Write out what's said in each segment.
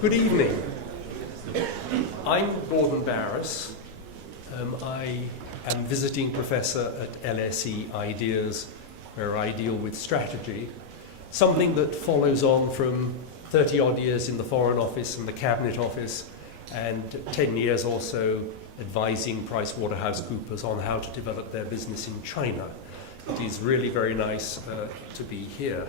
Good evening. I'm Gordon Barris. I am visiting professor at LSE Ideas, where I deal with strategy, something that follows on from 30-odd years in the Foreign Office and the Cabinet Office, and 10 years or so advising PricewaterhouseCoopers on how to develop their business in China. It is really very nice to be here.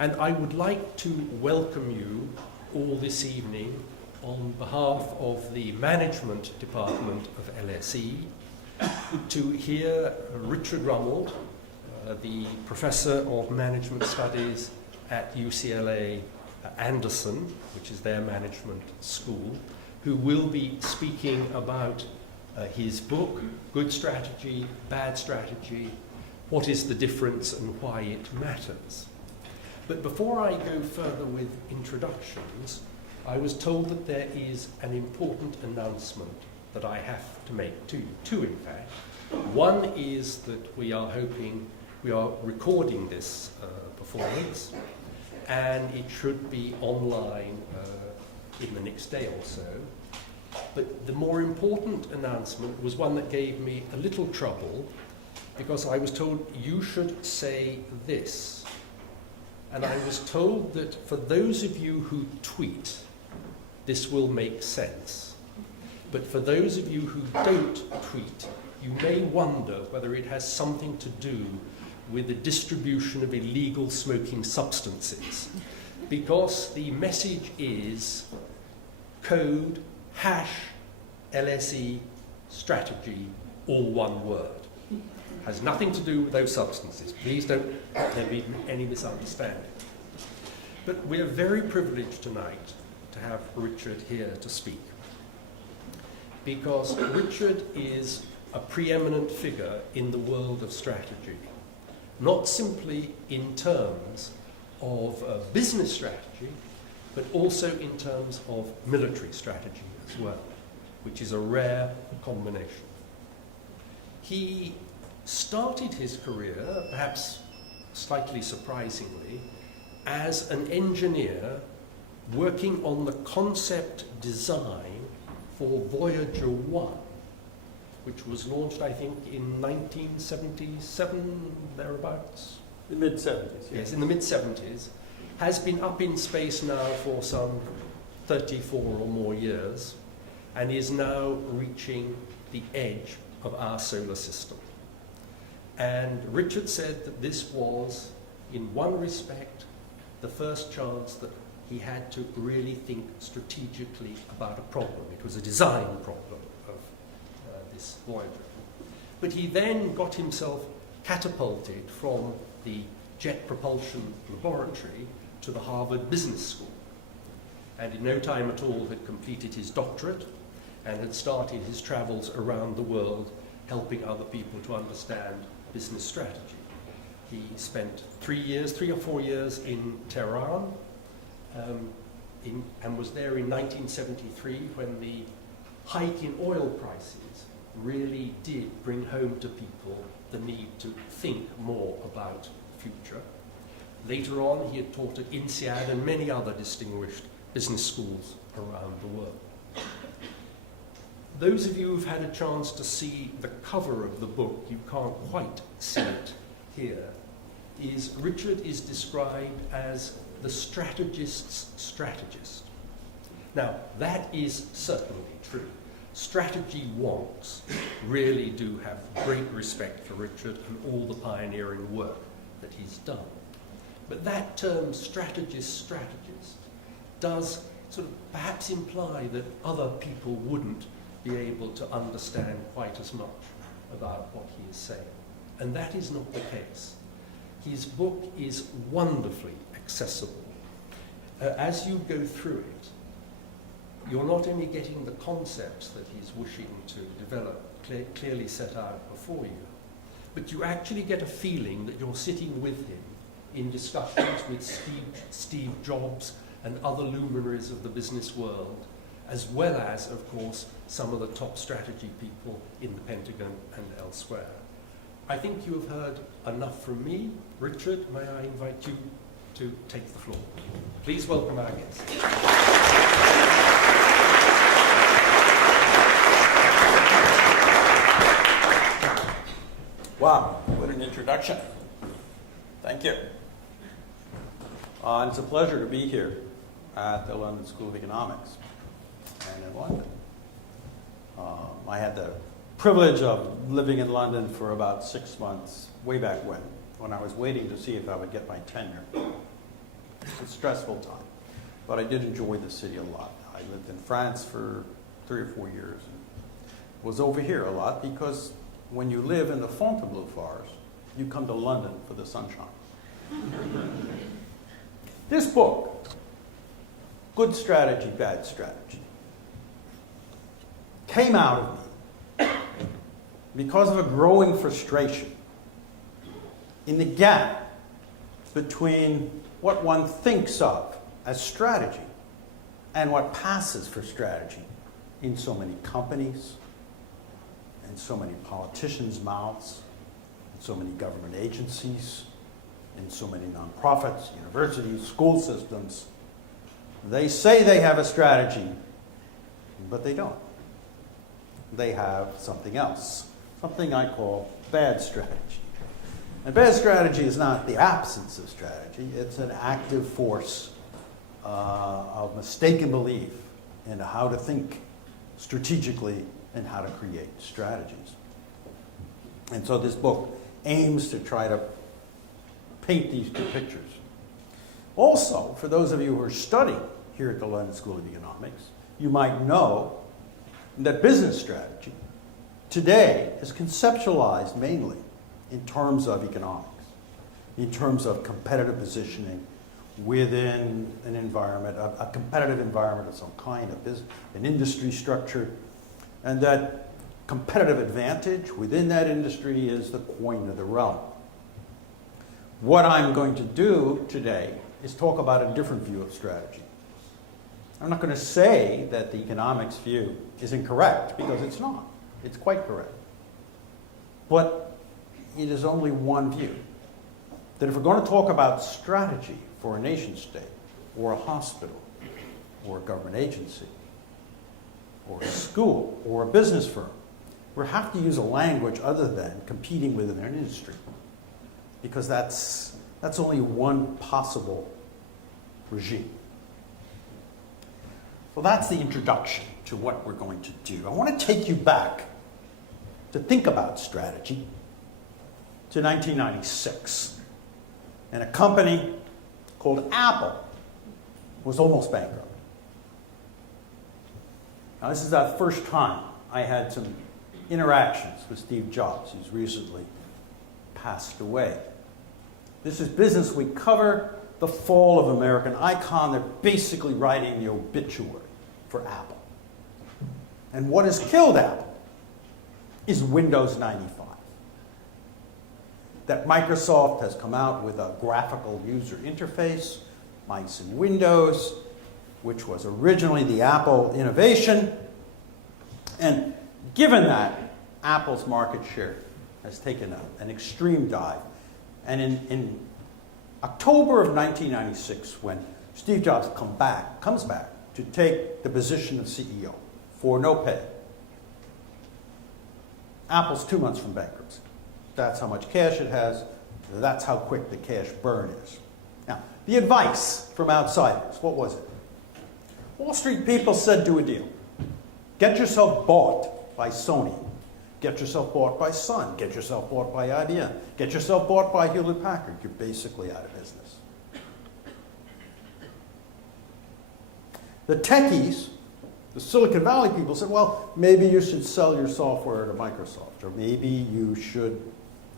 And I would like to welcome you all this evening on behalf of the Management Department of LSE to hear Richard Rumald, the Professor of Management Studies at UCLA Anderson, which is their management school, who will be speaking about his book, Good Strategy, Bad Strategy, What is the Difference and Why It Matters. But before I go further with introductions, I was told that there is an important announcement that I have to make to you. Two, in fact. One is that we are recording this performance, and it should be online in the next day or so. But the more important announcement was one that gave me a little trouble, because I was told you should say this. And I was told that for those of you who tweet, this will make sense. But for those of you who don't tweet, you may wonder whether it has something to do with the distribution of illegal smoking substances. Because the message is code #LSE strategy, all one word. Has nothing to do with those substances. Please don't there be any misunderstanding. But we're very privileged tonight to have Richard here to speak, because Richard is a preeminent figure in the world of strategy, not simply in terms of business strategy, but also in terms of military strategy as well, which is a rare combination. He started his career, perhaps slightly surprisingly, as an engineer working on the concept design for Voyager 1, which was launched, I think, in 1977, thereabouts. The mid-70s. Yes, in the mid-70s. Has been up in space now for some 34 or more years, and is now reaching the edge of our solar system. And Richard said that this was, in one respect, the first chance that he had to really think strategically about a problem. It was a design problem of this Voyager. But he then got himself catapulted from the Jet Propulsion Laboratory to the Harvard Business School. And in no time at all had completed his doctorate and had started his travels around the world helping other people to understand business strategy. He spent 3 or 4 years in Tehran and was there in 1973 when the hike in oil prices really did bring home to people the need to think more about the future. Later on, he had taught at INSEAD and many other distinguished business schools around the world. Those of you who've had a chance to see the cover of the book, you can't quite see it here, is Richard is described as the strategist's strategist. Now, that is certainly true. Strategy wonks really do have great respect for Richard and all the pioneering work that he's done. But that term, strategist, does sort of perhaps imply that other people wouldn't be able to understand quite as much about what he is saying. And that is not the case. His book is wonderfully accessible. As you go through it, you're not only getting the concepts that he's wishing to develop clearly set out before you, but you actually get a feeling that you're sitting with him in discussions with Steve Jobs and other luminaries of the business world, as well as, of course, some of the top strategy people in the Pentagon and elsewhere. I think you have heard enough from me. Richard, may I invite you to take the floor. Please welcome our guest. Wow, what an introduction. Thank you. It's a pleasure to be here at the London School of Economics and in London. I had the privilege of living in London for about 6 months, way back when I was waiting to see if I would get my tenure. It's a stressful time, but I did enjoy the city a lot. I lived in France for 3 or 4 years and was over here a lot because when you live in the Fontainebleau forest, you come to London for the sunshine. This book, Good Strategy, Bad Strategy, came out of me because of a growing frustration in the gap between what one thinks of as strategy and what passes for strategy in so many companies, in so many politicians' mouths, in so many government agencies, in so many nonprofits, universities, school systems. They say they have a strategy, but they don't. They have something else, something I call bad strategy. And bad strategy is not the absence of strategy, it's an active force of mistaken belief in how to think strategically and how to create strategies. And so this book aims to try to paint these two pictures. Also, for those of you who are studying here at the London School of Economics, you might know that business strategy today is conceptualized mainly in terms of economics, in terms of competitive positioning within an environment, a competitive environment of some kind of business, an industry structure, and that competitive advantage within that industry is the coin of the realm. What I'm going to do today is talk about a different view of strategy. I'm not going to say that the economics view is incorrect, because it's not. It's quite correct. But it is only one view. That if we're going to talk about strategy for a nation state, or a hospital, or a government agency, or a school, or a business firm, we have to use a language other than competing within an industry. Because that's only one possible regime. Well, that's the introduction to what we're going to do. I want to take you back to think about strategy to 1996. And a company called Apple was almost bankrupt. Now, this is the first time I had some interactions with Steve Jobs, who's recently passed away. This is Business Week cover, the fall of American icon. They're basically writing the obituary for Apple. And what has killed Apple is Windows 95. That Microsoft has come out with a graphical user interface, Mice and Windows, which was originally the Apple innovation. And given that, Apple's market share has taken an extreme dive. And in October of 1996, when Steve Jobs comes back to take the position of CEO for no pay, Apple's 2 months from bankruptcy. That's how much cash it has. That's how quick the cash burn is. Now, the advice from outsiders, what was it? Wall Street people said, do a deal. Get yourself bought by Sony. Get yourself bought by Sun. Get yourself bought by IBM. Get yourself bought by Hewlett-Packard. You're basically out of business. The techies, the Silicon Valley people said, well, maybe you should sell your software to Microsoft, or maybe you should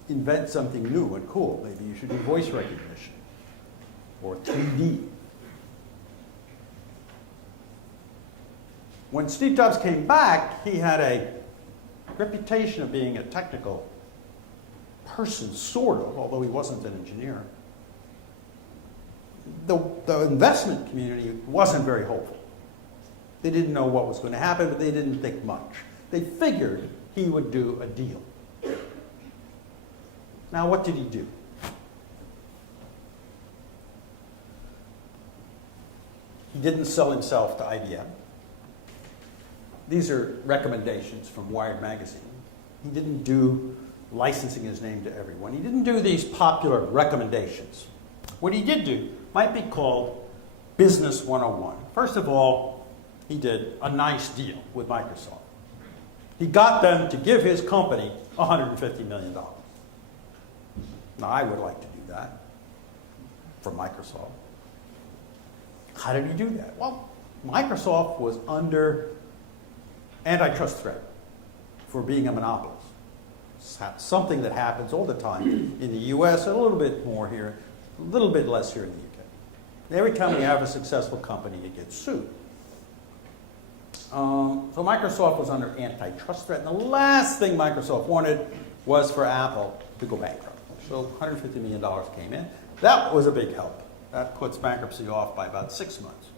invent something new and cool. Maybe you should do voice recognition or 3D. When Steve Jobs came back, he had a reputation of being a technical person, sort of, although he wasn't an engineer. The investment community wasn't very hopeful. They didn't know what was going to happen, but they didn't think much. They figured he would do a deal. Now, what did he do? He didn't sell himself to IBM. These are recommendations from Wired magazine. He didn't do licensing his name to everyone. He didn't do these popular recommendations. What he did do might be called Business 101. First of all, he did a nice deal with Microsoft. He got them to give his company $150 million. Now, I would like to do that for Microsoft. How did he do that? Well, Microsoft was under antitrust threat for being a monopolist. It's something that happens all the time in the US, a little bit more here, a little bit less here in the UK. Every time you have a successful company, it gets sued. So Microsoft was under antitrust threat, and the last thing Microsoft wanted was for Apple to go bankrupt. So $150 million came in. That was a big help. That puts bankruptcy off by about 6 months.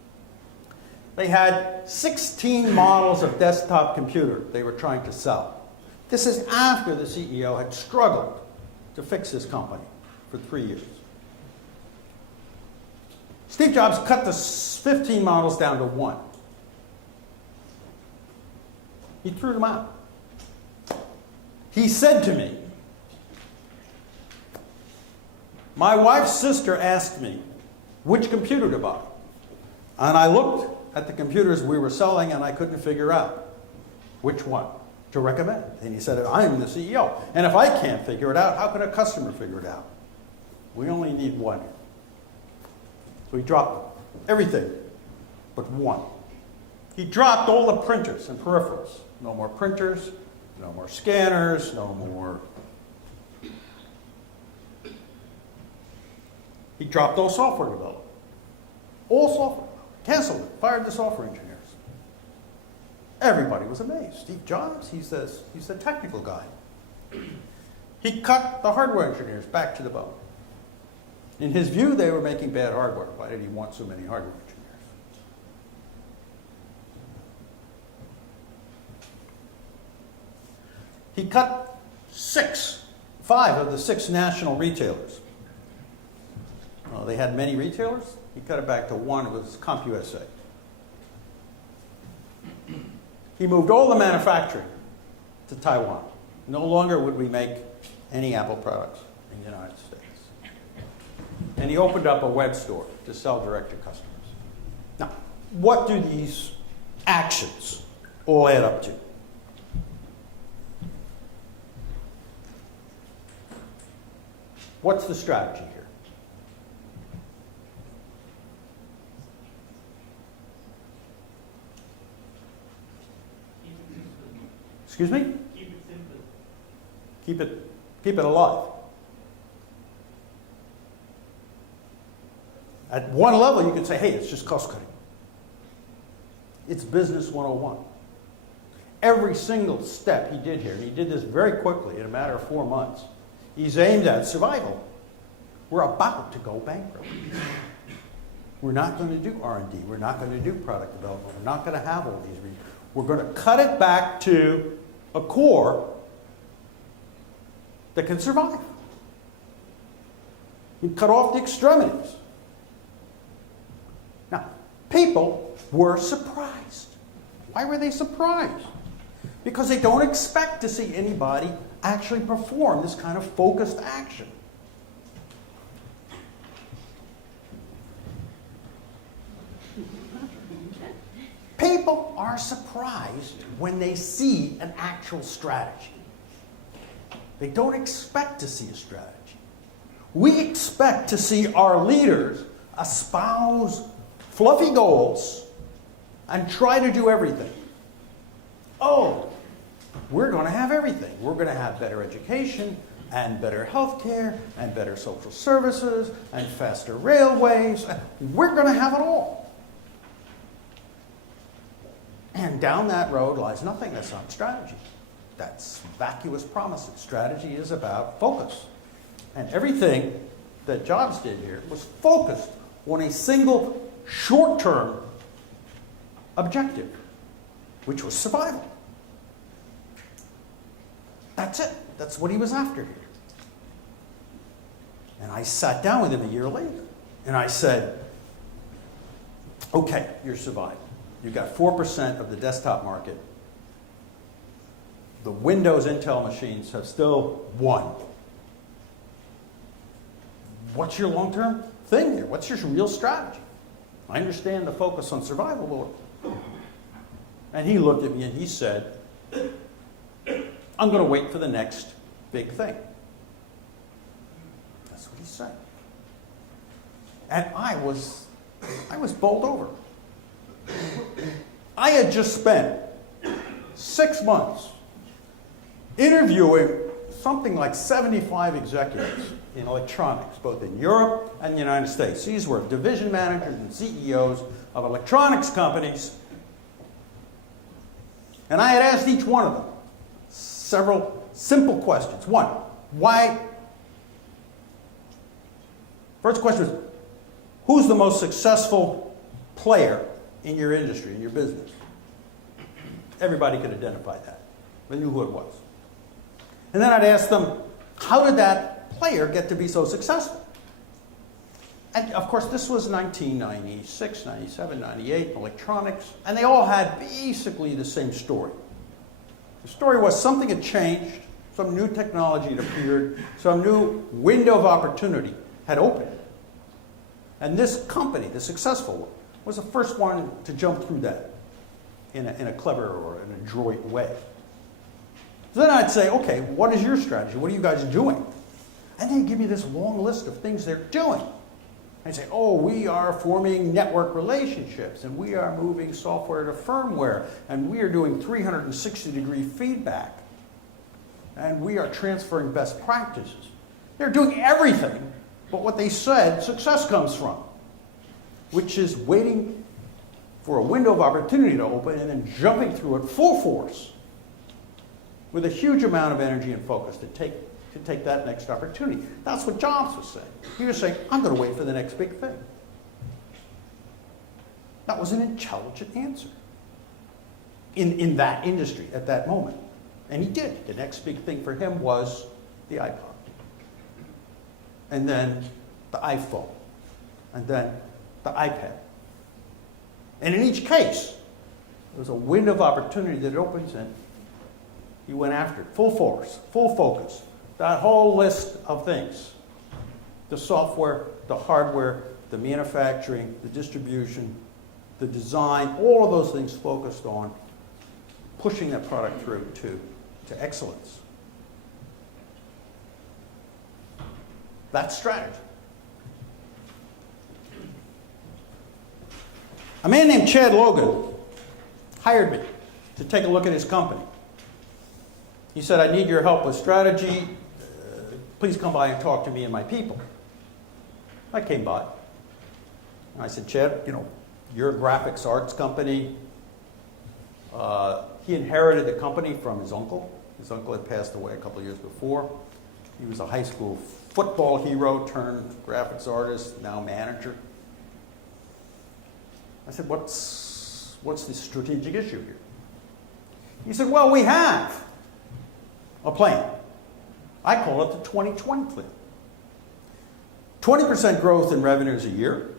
They had 16 models of desktop computer they were trying to sell. This is after the CEO had struggled to fix his company for 3 years. Steve Jobs cut the 15 models down to 1. He threw them out. He said to me, my wife's sister asked me which computer to buy. And I looked at the computers we were selling and I couldn't figure out which one to recommend. And he said, I'm the CEO. And if I can't figure it out, how can a customer figure it out? We only need one. So he dropped everything but one. He dropped all the printers and peripherals. No more printers, no more scanners, no more. He dropped all software development. All software. Canceled it. Fired the software engineers. Everybody was amazed. Steve Jobs, he's the technical guy. He cut the hardware engineers back to the bone. In his view, they were making bad hardware. Why did he want so many hardware engineers? He cut 5 of the 6 national retailers. They had many retailers. He cut it back to 1. It was CompUSA. He moved all the manufacturing to Taiwan. No longer would we make any Apple products in the United States. And he opened up a web store to sell direct to customers. Now, what do these actions all add up to? What's the strategy here? Excuse me? Keep it simple. Keep it alive. At one level, you could say, hey, it's just cost cutting. It's business 101. Every single step he did here, and he did this very quickly in a matter of 4 months, he's aimed at survival. We're about to go bankrupt. We're not going to do R&D. We're not going to do product development. We're not going to have all these. We're going to cut it back to a core that can survive. We cut off the extremities. Now, people were surprised. Why were they surprised? Because they don't expect to see anybody actually perform this kind of focused action. People are surprised when they see an actual strategy. They don't expect to see a strategy. We expect to see our leaders espouse fluffy goals and try to do everything. Oh, we're going to have everything. We're going to have better education and better health care and better social services and faster railways. We're going to have it all. And down that road lies nothing. That's not strategy. That's vacuous promises. Strategy is about focus. And everything that Jobs did here was focused on a single short-term objective, which was survival. That's it. That's what he was after here. And I sat down with him a year later, and I said, Okay, you're surviving. You've got 4% of the desktop market. The Windows Intel machines have still won. What's your long-term thing here? What's your real strategy? I understand the focus on survival, but... And he looked at me and he said, I'm going to wait for the next big thing. That's what he said. And I was bowled over. I had just spent 6 months interviewing something like 75 executives in electronics, both in Europe and the United States. These were division managers and CEOs of electronics companies. And I had asked each one of them several simple questions. One, why? First question was, who's the most successful player in your industry, in your business? Everybody could identify that. They knew who it was. And then I'd ask them, how did that player get to be so successful? And of course, this was 1996, 97, 98, electronics, and they all had basically the same story. The story was something had changed, some new technology had appeared, some new window of opportunity had opened. And this company, the successful one, was the first one to jump through that in a clever or an adroit way. So then I'd say, okay, what is your strategy? What are you guys doing? And they'd give me this long list of things they're doing. I'd say, oh, we are forming network relationships, and we are moving software to firmware, and we are doing 360-degree feedback, and we are transferring best practices. They're doing everything but what they said success comes from, which is waiting for a window of opportunity to open and then jumping through it full force with a huge amount of energy and focus to take that next opportunity. That's what Jobs was saying. He was saying, I'm going to wait for the next big thing. That was an intelligent answer in that industry at that moment. And he did. The next big thing for him was the iPod. And then the iPhone. And then the iPad. And in each case, there was a window of opportunity that opens, and he went after it, full force, full focus. That whole list of things, the software, the hardware, the manufacturing, the distribution, the design, all of those things focused on pushing that product through to excellence. That's strategy. A man named Chad Logan hired me to take a look at his company. He said, I need your help with strategy. Please come by and talk to me and my people. I came by. I said, Chad, you're a graphics arts company. He inherited the company from his uncle. His uncle had passed away a couple of years before. He was a high school football hero turned graphics artist, now manager. I said, what's the strategic issue here? He said, well, we have a plan. I call it the 2020 plan. 20% growth in revenues a year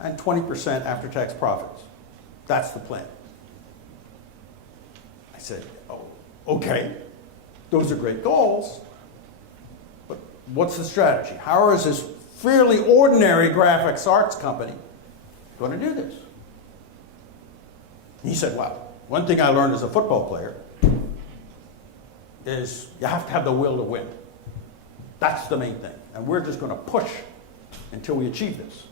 and 20% after-tax profits. That's the plan. I said, oh, okay, those are great goals, but what's the strategy? How is this fairly ordinary graphics arts company going to do this? He said, well, one thing I learned as a football player is you have to have the will to win. That's the main thing. And we're just going to push until we achieve this.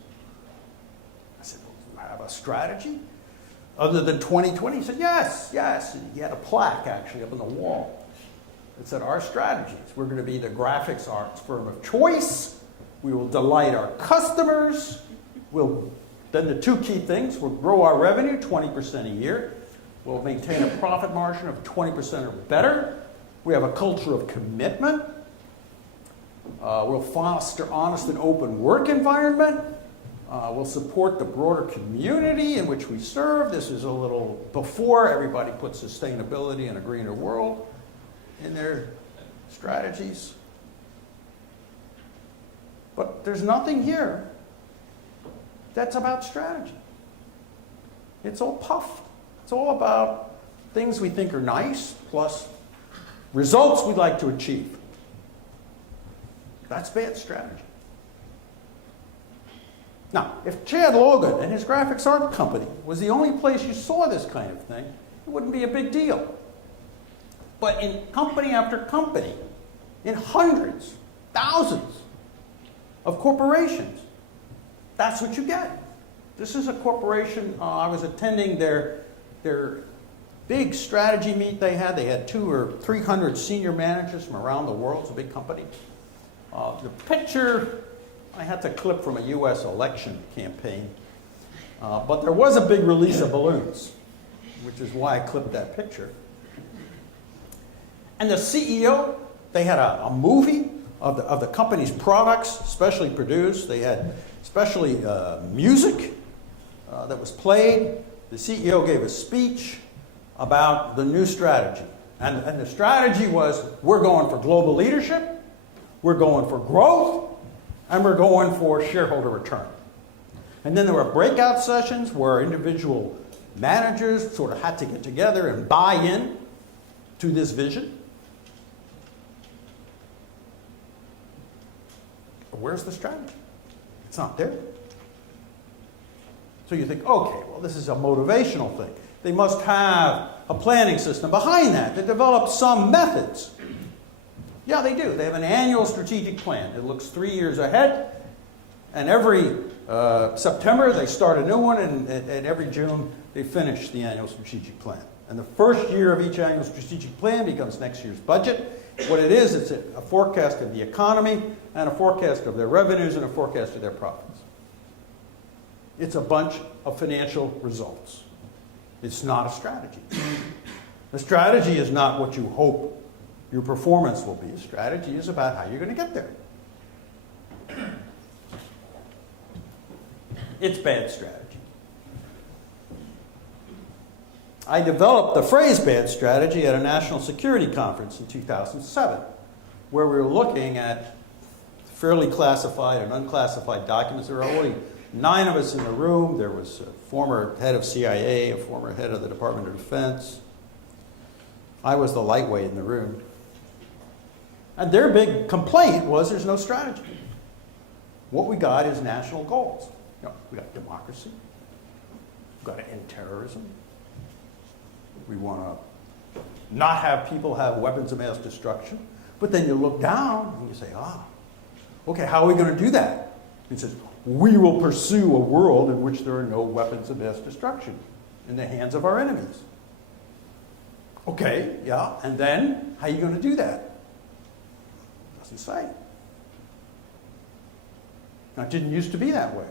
I said, well, do you have a strategy other than 2020? He said, yes. And he had a plaque actually up on the wall that said, our strategies. We're going to be the graphics arts firm of choice. We will delight our customers. Then the two key things, we'll grow our revenue 20% a year. We'll maintain a profit margin of 20% or better. We have a culture of commitment. We'll foster honest and open work environment. We'll support the broader community in which we serve. This is a little before everybody puts sustainability and a greener world in their strategies. But there's nothing here that's about strategy. It's all puff. It's all about things we think are nice plus results we'd like to achieve. That's bad strategy. Now, if Chad Logan and his graphics art company was the only place you saw this kind of thing, it wouldn't be a big deal. But in company after company, in hundreds, thousands of corporations, that's what you get. This is a corporation, I was attending their big strategy meet they had. They had 200 or 300 senior managers from around the world. It's a big company. The picture, I had to clip from a US election campaign, but there was a big release of balloons, which is why I clipped that picture. And the CEO, they had a movie of the company's products, specially produced. They had specially music that was played. The CEO gave a speech about the new strategy. And the strategy was, we're going for global leadership, we're going for growth, and we're going for shareholder return. And then there were breakout sessions where individual managers sort of had to get together and buy in to this vision. But where's the strategy? It's not there. So you think, okay, well, this is a motivational thing. They must have a planning system behind that. They develop some methods. Yeah, they do. They have an annual strategic plan. It looks 3 years ahead. And every September, they start a new one. And every June, they finish the annual strategic plan. And the first year of each annual strategic plan becomes next year's budget. What it is, it's a forecast of the economy and a forecast of their revenues and a forecast of their profits. It's a bunch of financial results. It's not a strategy. A strategy is not what you hope your performance will be. A strategy is about how you're going to get there. It's bad strategy. I developed the phrase bad strategy at a national security conference in 2007, where we were looking at fairly classified and unclassified documents. There were only 9 of us in the room. There was a former head of CIA, a former head of the Department of Defense. I was the lightweight in the room. And their big complaint was there's no strategy. What we got is national goals. We got democracy. We've got to end terrorism. We want to not have people have weapons of mass destruction. But then you look down and you say, okay, how are we going to do that? It says, we will pursue a world in which there are no weapons of mass destruction in the hands of our enemies. Okay, yeah, and then how are you going to do that? Doesn't say. Now, it didn't used to be that way.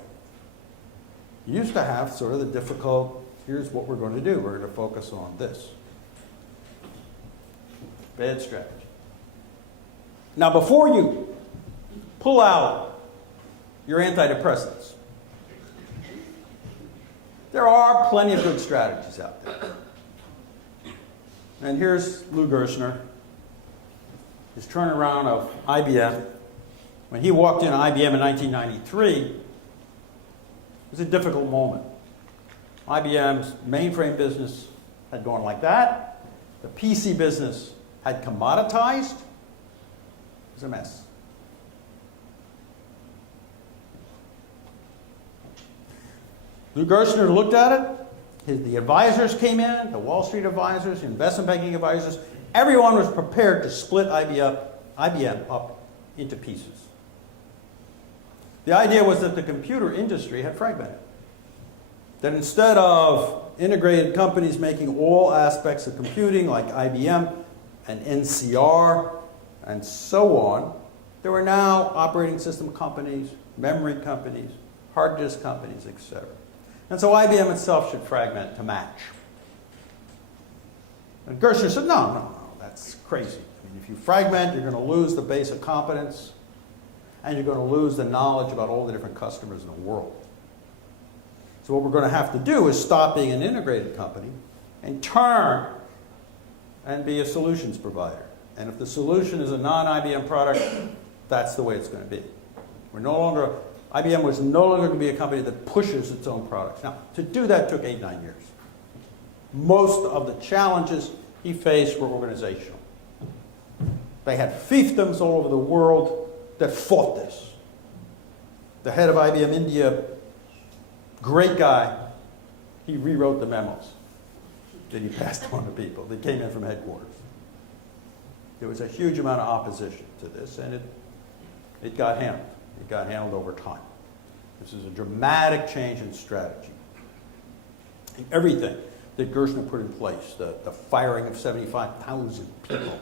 You used to have sort of the difficult, here's what we're going to do. We're going to focus on this. Bad strategy. Now, before you pull out your antidepressants, there are plenty of good strategies out there. And here's Lou Gerstner, his turnaround of IBM. When he walked into IBM in 1993, it was a difficult moment. IBM's mainframe business had gone like that. The PC business had commoditized. It was a mess. Lou Gerstner looked at it. The advisors came in, the Wall Street advisors, the investment banking advisors. Everyone was prepared to split IBM up into pieces. The idea was that the computer industry had fragmented. That instead of integrated companies making all aspects of computing like IBM and NCR and so on, there were now operating system companies, memory companies, hard disk companies, etc. And so IBM itself should fragment to match. And Gerstner said, no, that's crazy. I mean, if you fragment, you're going to lose the base of competence, and you're going to lose the knowledge about all the different customers in the world. So what we're going to have to do is stop being an integrated company and turn and be a solutions provider. And if the solution is a non-IBM product, that's the way it's going to be. We're no longer IBM was no longer going to be a company that pushes its own products. Now, to do that took 8-9 years. Most of the challenges he faced were organizational. They had fiefdoms all over the world that fought this. The head of IBM India, great guy, he rewrote the memos that he passed on to people that came in from headquarters. There was a huge amount of opposition to this, and it got handled. It got handled over time. This is a dramatic change in strategy. And everything that Gerstner put in place, the firing of 75,000 people,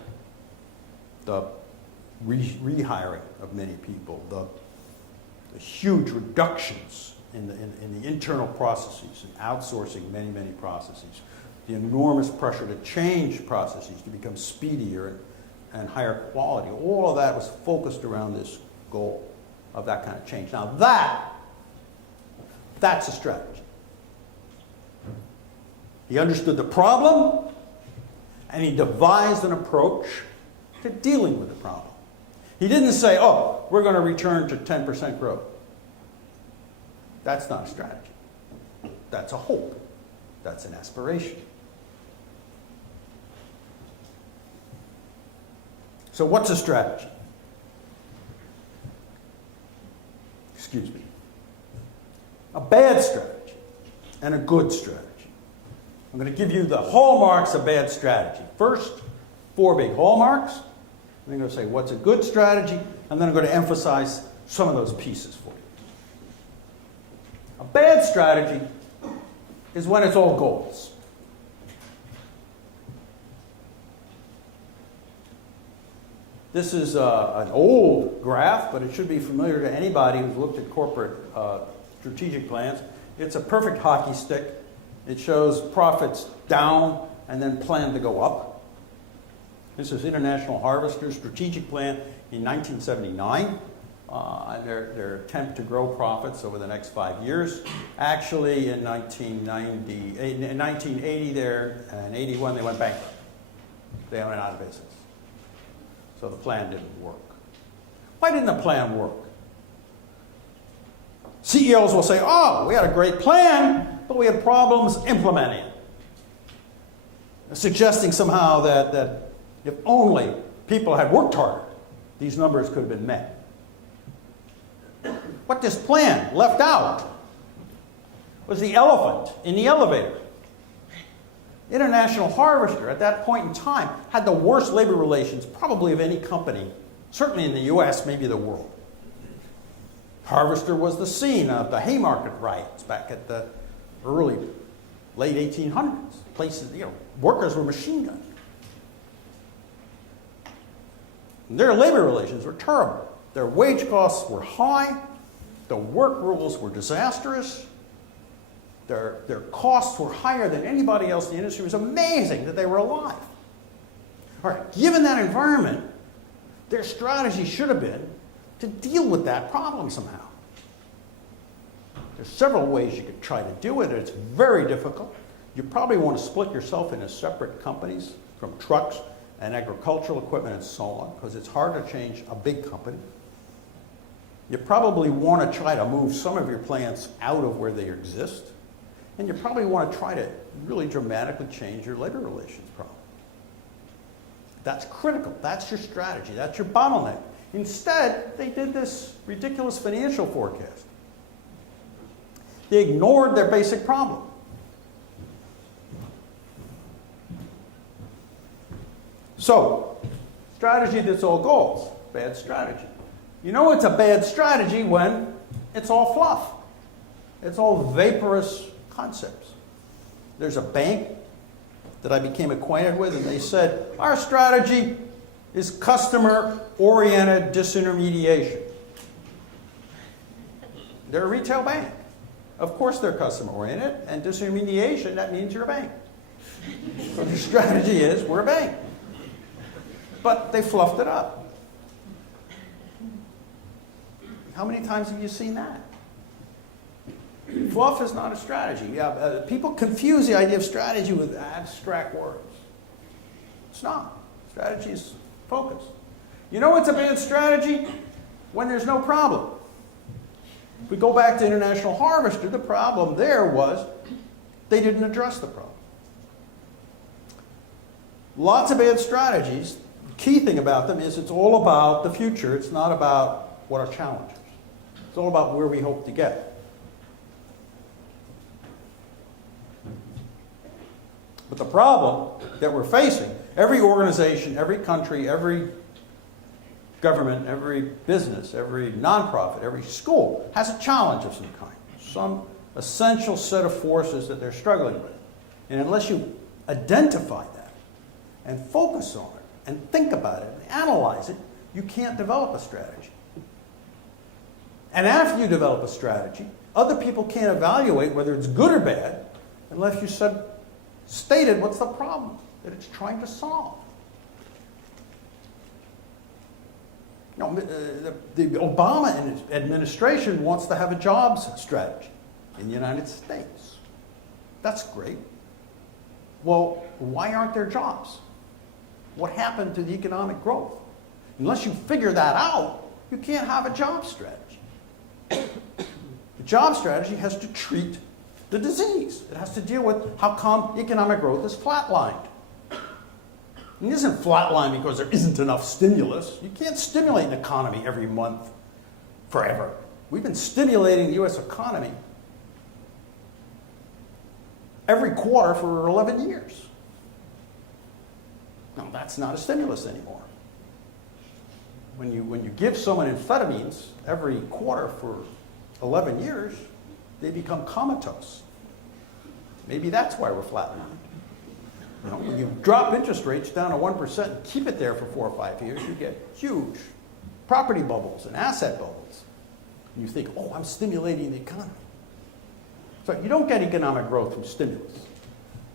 the rehiring of many people, the huge reductions in the internal processes and outsourcing many, many processes, the enormous pressure to change processes to become speedier and higher quality, all of that was focused around this goal of that kind of change. Now that's a strategy. He understood the problem, and he devised an approach to dealing with the problem. He didn't say, oh, we're going to return to 10% growth. That's not a strategy. That's a hope. That's an aspiration. So what's a strategy? Excuse me. A bad strategy and a good strategy. I'm going to give you the hallmarks of bad strategy. First, 4 big hallmarks. I'm going to say what's a good strategy, and then I'm going to emphasize some of those pieces for you. A bad strategy is when it's all goals. This is an old graph, but it should be familiar to anybody who's looked at corporate strategic plans. It's a perfect hockey stick. It shows profits down and then plan to go up. This is International Harvester's strategic plan in 1979. Their attempt to grow profits over the next 5 years. Actually, in 1980 there, and 81 they went bankrupt. They went out of business. So the plan didn't work. Why didn't the plan work? CEOs will say, oh, we had a great plan, but we had problems implementing it. Suggesting somehow that if only people had worked harder, these numbers could have been met. What this plan left out was the elephant in the elevator. International Harvester, at that point in time, had the worst labor relations probably of any company, certainly in the US, maybe the world. Harvester was the scene of the Haymarket riots back at the late 1800s. Places, workers were machine gunned. And their labor relations were terrible. Their wage costs were high. The work rules were disastrous. Their costs were higher than anybody else in the industry. It was amazing that they were alive. All right, given that environment, their strategy should have been to deal with that problem somehow. There's several ways you could try to do it. It's very difficult. You probably want to split yourself into separate companies from trucks and agricultural equipment and so on, because it's hard to change a big company. You probably want to try to move some of your plants out of where they exist. And you probably want to try to really dramatically change your labor relations problem. That's critical. That's your strategy. That's your bottleneck. Instead, they did this ridiculous financial forecast. They ignored their basic problem. So, strategy that's all goals. Bad strategy. You know it's a bad strategy when it's all fluff. It's all vaporous concepts. There's a bank that I became acquainted with, and they said, our strategy is customer-oriented disintermediation. They're a retail bank. Of course they're customer-oriented, and disintermediation, that means you're a bank. So the strategy is, we're a bank. But they fluffed it up. How many times have you seen that? Fluff is not a strategy. People confuse the idea of strategy with abstract words. It's not. Strategy is focus. You know what's a bad strategy? When there's no problem. If we go back to International Harvester, the problem there was they didn't address the problem. Lots of bad strategies. The key thing about them is it's all about the future. It's not about what our challenges. It's all about where we hope to get. But the problem that we're facing, every organization, every country, every government, every business, every nonprofit, every school has a challenge of some kind, some essential set of forces that they're struggling with. And unless you identify that and focus on it and think about it and analyze it, you can't develop a strategy. And after you develop a strategy, other people can't evaluate whether it's good or bad unless you stated what's the problem that it's trying to solve. You know, the Obama administration wants to have a jobs strategy in the United States. That's great. Well, why aren't there jobs? What happened to the economic growth? Unless you figure that out, you can't have a job strategy. The job strategy has to treat the disease. It has to deal with how come economic growth is flatlined. It isn't flatlined because there isn't enough stimulus. You can't stimulate an economy every month forever. We've been stimulating the U.S. economy every quarter for 11 years. No, that's not a stimulus anymore. When you give someone amphetamines every quarter for 11 years, they become comatose. Maybe that's why we're flatlining. You know, when you drop interest rates down to 1% and keep it there for 4 or 5 years, you get huge property bubbles and asset bubbles. And you think, oh, I'm stimulating the economy. So you don't get economic growth from stimulus.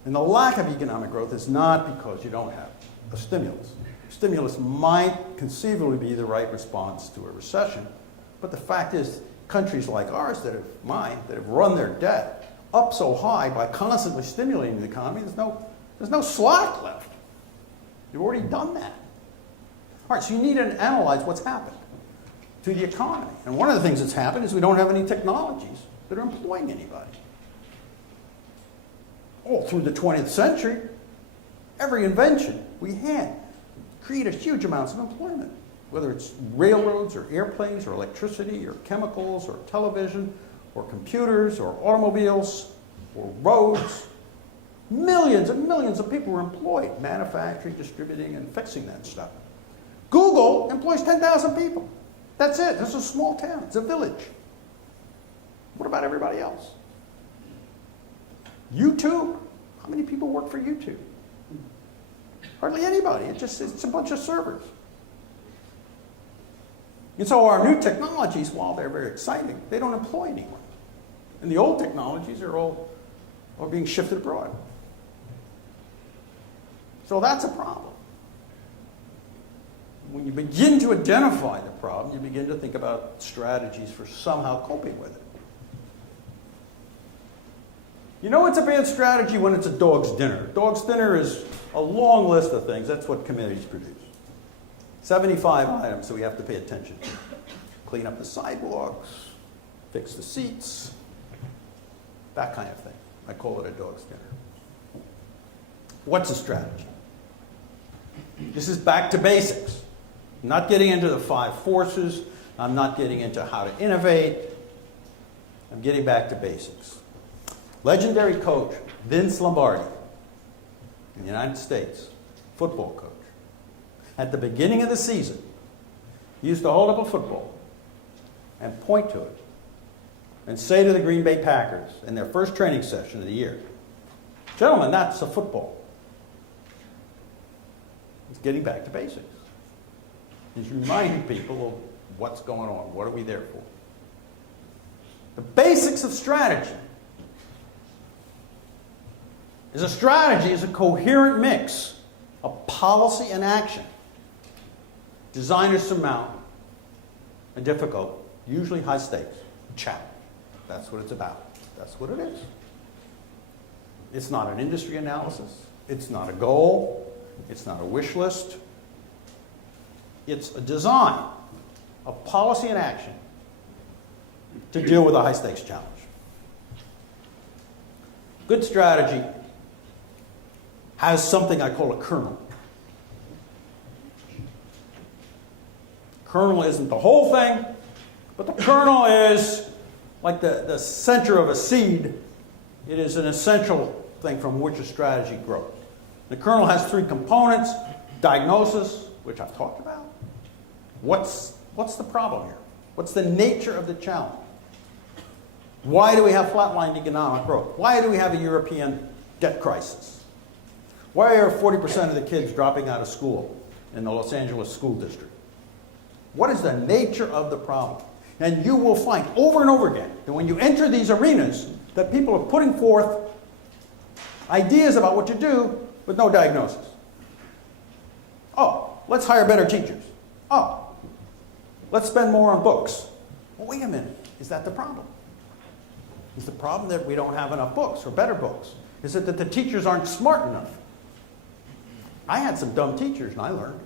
And the lack of economic growth is not because you don't have a stimulus. Stimulus might conceivably be the right response to a recession, but the fact is, countries like ours that have run their debt up so high by constantly stimulating the economy, there's no slack left. You've already done that. All right, so you need to analyze what's happened to the economy. And one of the things that's happened is we don't have any technologies that are employing anybody. All through the 20th century, every invention we had created huge amounts of employment, whether it's railroads or airplanes or electricity or chemicals or television or computers or automobiles or roads. Millions and millions of people were employed, manufacturing, distributing, and fixing that stuff. Google employs 10,000 people. That's it. It's a small town. It's a village. What about everybody else? YouTube. How many people work for YouTube? Hardly anybody. It's a bunch of servers. And so our new technologies, while they're very exciting, they don't employ anyone. And the old technologies are being shifted abroad. So that's a problem. When you begin to identify the problem, you begin to think about strategies for somehow coping with it. You know it's a bad strategy when it's a dog's dinner. Dog's dinner is a long list of things. That's what committees produce. 75 items that we have to pay attention to. Clean up the sidewalks, fix the seats, that kind of thing. I call it a dog's dinner. What's a strategy? This is back to basics. I'm not getting into the 5 forces. I'm not getting into how to innovate. I'm getting back to basics. Legendary coach Vince Lombardi in the United States, football coach, at the beginning of the season, used to hold up a football and point to it and say to the Green Bay Packers in their first training session of the year, gentlemen, that's a football. It's getting back to basics. He's reminding people of what's going on. What are we there for? The basics of strategy is a coherent mix of policy and action designed to surmount a difficult, usually high stakes, challenge. That's what it's about. That's what it is. It's not an industry analysis. It's not a goal. It's not a wish list. It's a design of policy and action to deal with a high-stakes challenge. Good strategy has something I call a kernel. Kernel isn't the whole thing, but the kernel is like the center of a seed. It is an essential thing from which a strategy grows. The kernel has three components: diagnosis, which I've talked about. What's the problem here? What's the nature of the challenge? Why do we have flatlined economic growth? Why do we have a European debt crisis? Why are 40% of the kids dropping out of school in the Los Angeles school district? What is the nature of the problem? And you will find over and over again that when you enter these arenas, that people are putting forth ideas about what to do with no diagnosis. Oh, let's hire better teachers. Oh, let's spend more on books. Well, wait a minute. Is that the problem? Is the problem that we don't have enough books or better books? Is it that the teachers aren't smart enough? I had some dumb teachers and I learned.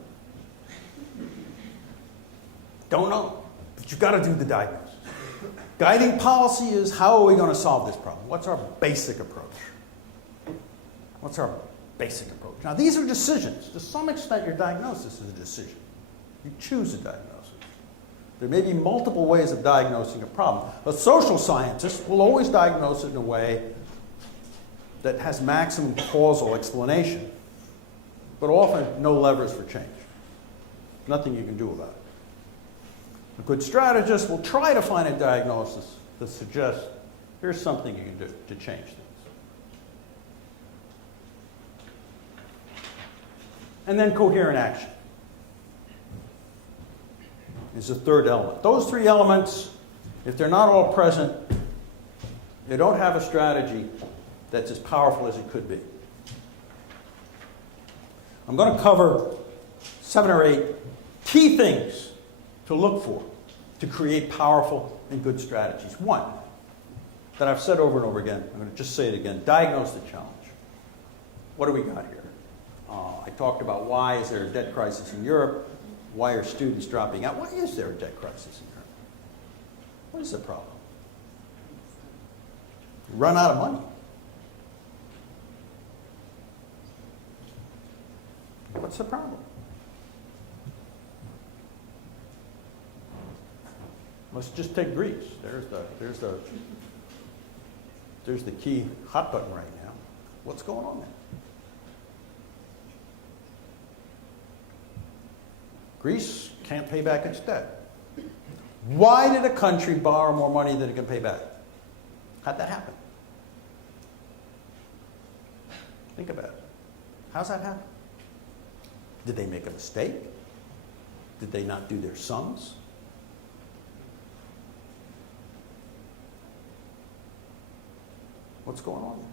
Don't know. But you've got to do the diagnosis. Guiding policy is, how are we going to solve this problem? What's our basic approach? What's our basic approach? Now, these are decisions. To some extent, your diagnosis is a decision. You choose a diagnosis. There may be multiple ways of diagnosing a problem. A social scientist will always diagnose it in a way that has maximum causal explanation, but often no levers for change. Nothing you can do about it. A good strategist will try to find a diagnosis that suggests here's something you can do to change things. And then coherent action is the third element. Those three elements, if they're not all present, you don't have a strategy that's as powerful as it could be. I'm going to cover 7 or 8 key things to look for to create powerful and good strategies. One, that I've said over and over again, I'm going to just say it again: diagnose the challenge. What do we got here? I talked about why is there a debt crisis in Europe? Why are students dropping out? Why is there a debt crisis in Europe? What is the problem? Run out of money. What's the problem? Let's just take Greece. There's the key hot button right now. What's going on there? Greece can't pay back its debt. Why did a country borrow more money than it can pay back? How'd that happen? Think about it. How's that happen? Did they make a mistake? Did they not do their sums? What's going on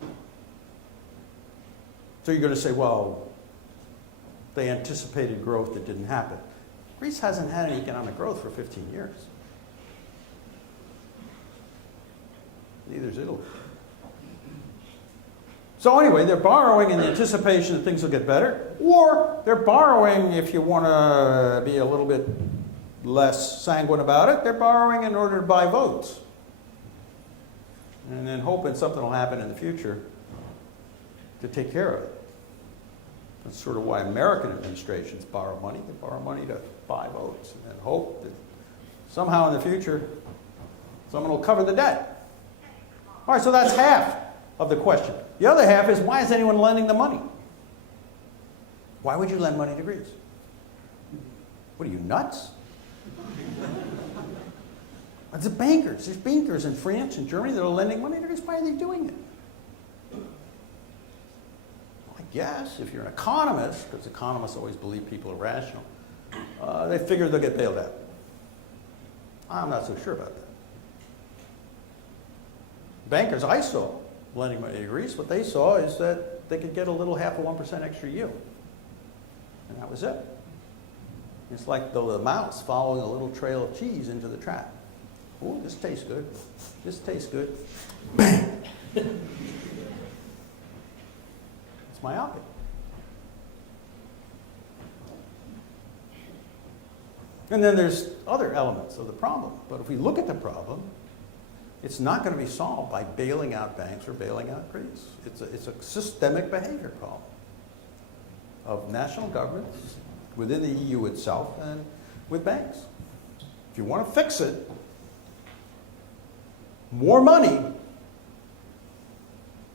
there? So you're going to say, well, they anticipated growth that didn't happen. Greece hasn't had any economic growth for 15 years. Neither is Italy. So anyway, they're borrowing in the anticipation that things will get better, or they're borrowing, if you want to be a little bit less sanguine about it, they're borrowing in order to buy votes. And then hoping something will happen in the future to take care of it. That's sort of why American administrations borrow money. They borrow money to buy votes and then hope that somehow in the future someone will cover the debt. All right, so that's half of the question. The other half is, why is anyone lending the money? Why would you lend money to Greece? What are you, nuts? It's the bankers. There's bankers in France and Germany that are lending money to Greece. Why are they doing it? Yes, if you're an economist, because economists always believe people are rational, they figure they'll get bailed out. I'm not so sure about that. Bankers I saw lending money to Greece, what they saw is that they could get a little 0.5% extra yield. And that was it. It's like the mouse following a little trail of cheese into the trap. Oh, this tastes good. This tastes good. Bang! Myopic. And then there's other elements of the problem. But if we look at the problem, it's not going to be solved by bailing out banks or bailing out Greece. It's a systemic behavior problem of national governments within the EU itself and with banks. If you want to fix it, more money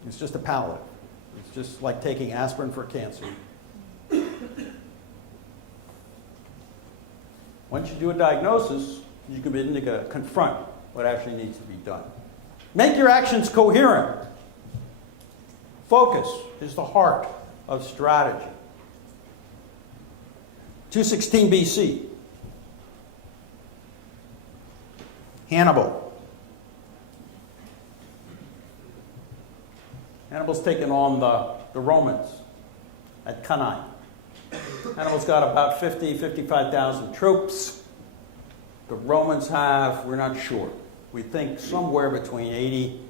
is just a palliative. It's just like taking aspirin for cancer. Once you do a diagnosis, you can begin to confront what actually needs to be done. Make your actions coherent. Focus is the heart of strategy. 216 BC. Hannibal. Hannibal's taken on the Romans at Cannae. Hannibal's got about 55,000 troops. The Romans have, we're not sure. We think somewhere between 80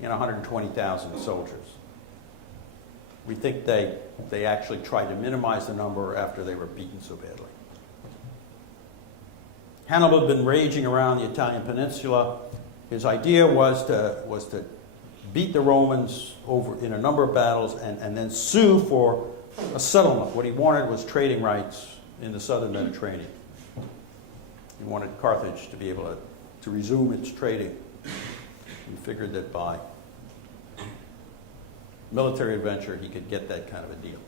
and 120,000 soldiers. We think they actually tried to minimize the number after they were beaten so badly. Hannibal had been raging around the Italian peninsula. His idea was to beat the Romans over in a number of battles and then sue for a settlement. What he wanted was trading rights in the southern Mediterranean. He wanted Carthage to be able to resume its trading. He figured that by military adventure he could get that kind of a deal.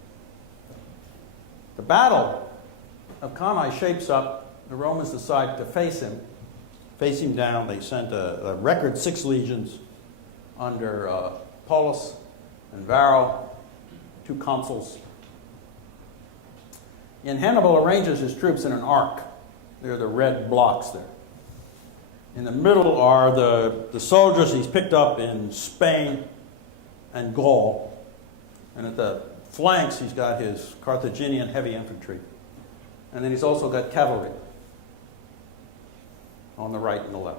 The Battle of Cannae shapes up. The Romans decide to face him down. They sent a record 6 legions under Paulus and Varro, 2 consuls. And Hannibal arranges his troops in an arc. They're the red blocks there. In the middle are the soldiers he's picked up in Spain and Gaul. And at the flanks, he's got his Carthaginian heavy infantry. And then he's also got cavalry on the right and the left.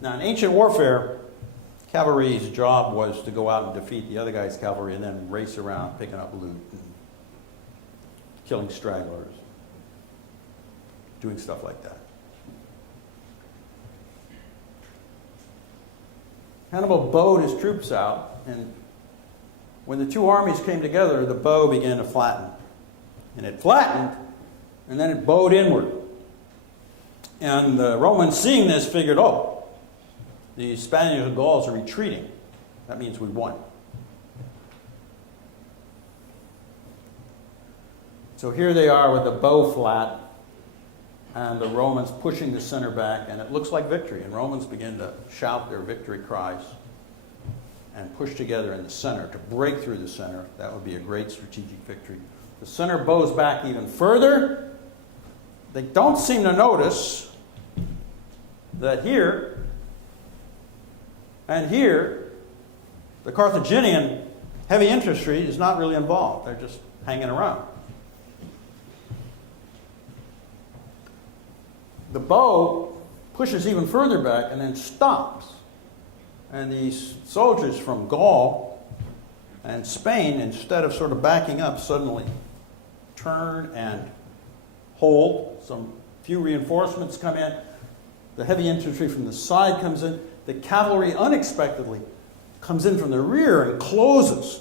Now, in ancient warfare, cavalry's job was to go out and defeat the other guy's cavalry and then race around picking up loot and killing stragglers, doing stuff like that. Hannibal bowed his troops out, and when the 2 armies came together, the bow began to flatten. And it flattened, and then it bowed inward. And the Romans, seeing this, figured, oh, the Spaniards and Gauls are retreating. That means we won. So here they are with the bow flat, and the Romans pushing the center back, and it looks like victory. And Romans begin to shout their victory cries and push together in the center to break through the center. That would be a great strategic victory. The center bows back even further. They don't seem to notice that here and here, the Carthaginian heavy infantry is not really involved. They're just hanging around. The bow pushes even further back and then stops. And these soldiers from Gaul and Spain, instead of sort of backing up, suddenly turn and hold. Some few reinforcements come in. The heavy infantry from the side comes in. The cavalry unexpectedly comes in from the rear and closes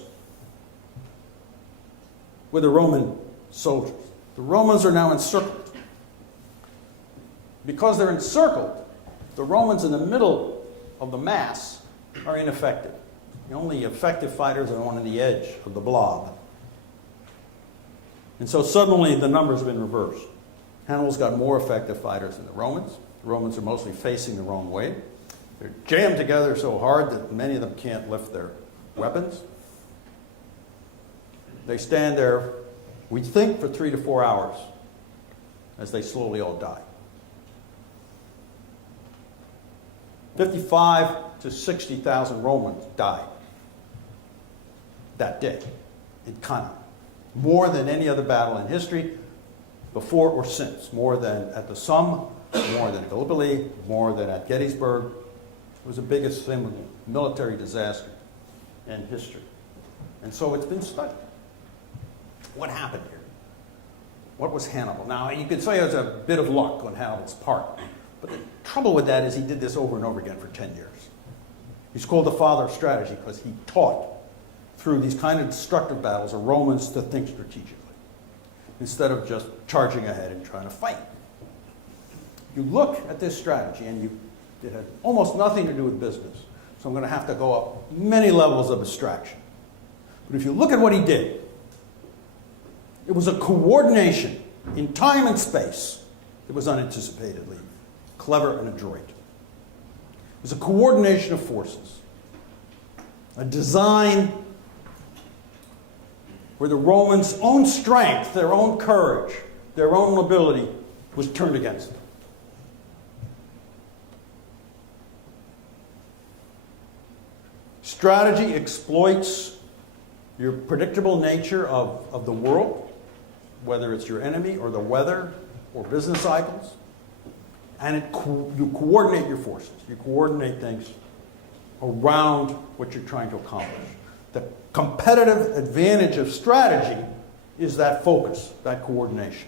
with the Roman soldiers. The Romans are now encircled. Because they're encircled, the Romans in the middle of the mass are ineffective. The only effective fighters are on the edge of the blob. And so suddenly the numbers have been reversed. Hannibal's got more effective fighters than the Romans. The Romans are mostly facing the wrong way. They're jammed together so hard that many of them can't lift their weapons. They stand there, we think, for 3 to 4 hours as they slowly all die. 55 to 60,000 Romans died that day in Cannae. More than any other battle in history, before or since. More than at the Somme, more than Gallipoli, more than at Gettysburg. It was the biggest military disaster in history. And so it's been studied. What happened here? What was Hannibal? Now, you could say it was a bit of luck on Hannibal's part, but the trouble with that is he did this over and over again for 10 years. He's called the father of strategy because he taught through these kind of destructive battles the Romans to think strategically instead of just charging ahead and trying to fight. You look at this strategy and it had almost nothing to do with business, so I'm going to have to go up many levels of abstraction. But if you look at what he did, it was a coordination in time and space that was unanticipatedly clever and adroit. It was a coordination of forces, a design where the Romans' own strength, their own courage, their own ability was turned against them. Strategy exploits your predictable nature of the world, whether it's your enemy or the weather or business cycles, and you coordinate your forces. You coordinate things around what you're trying to accomplish. The competitive advantage of strategy is that focus, that coordination.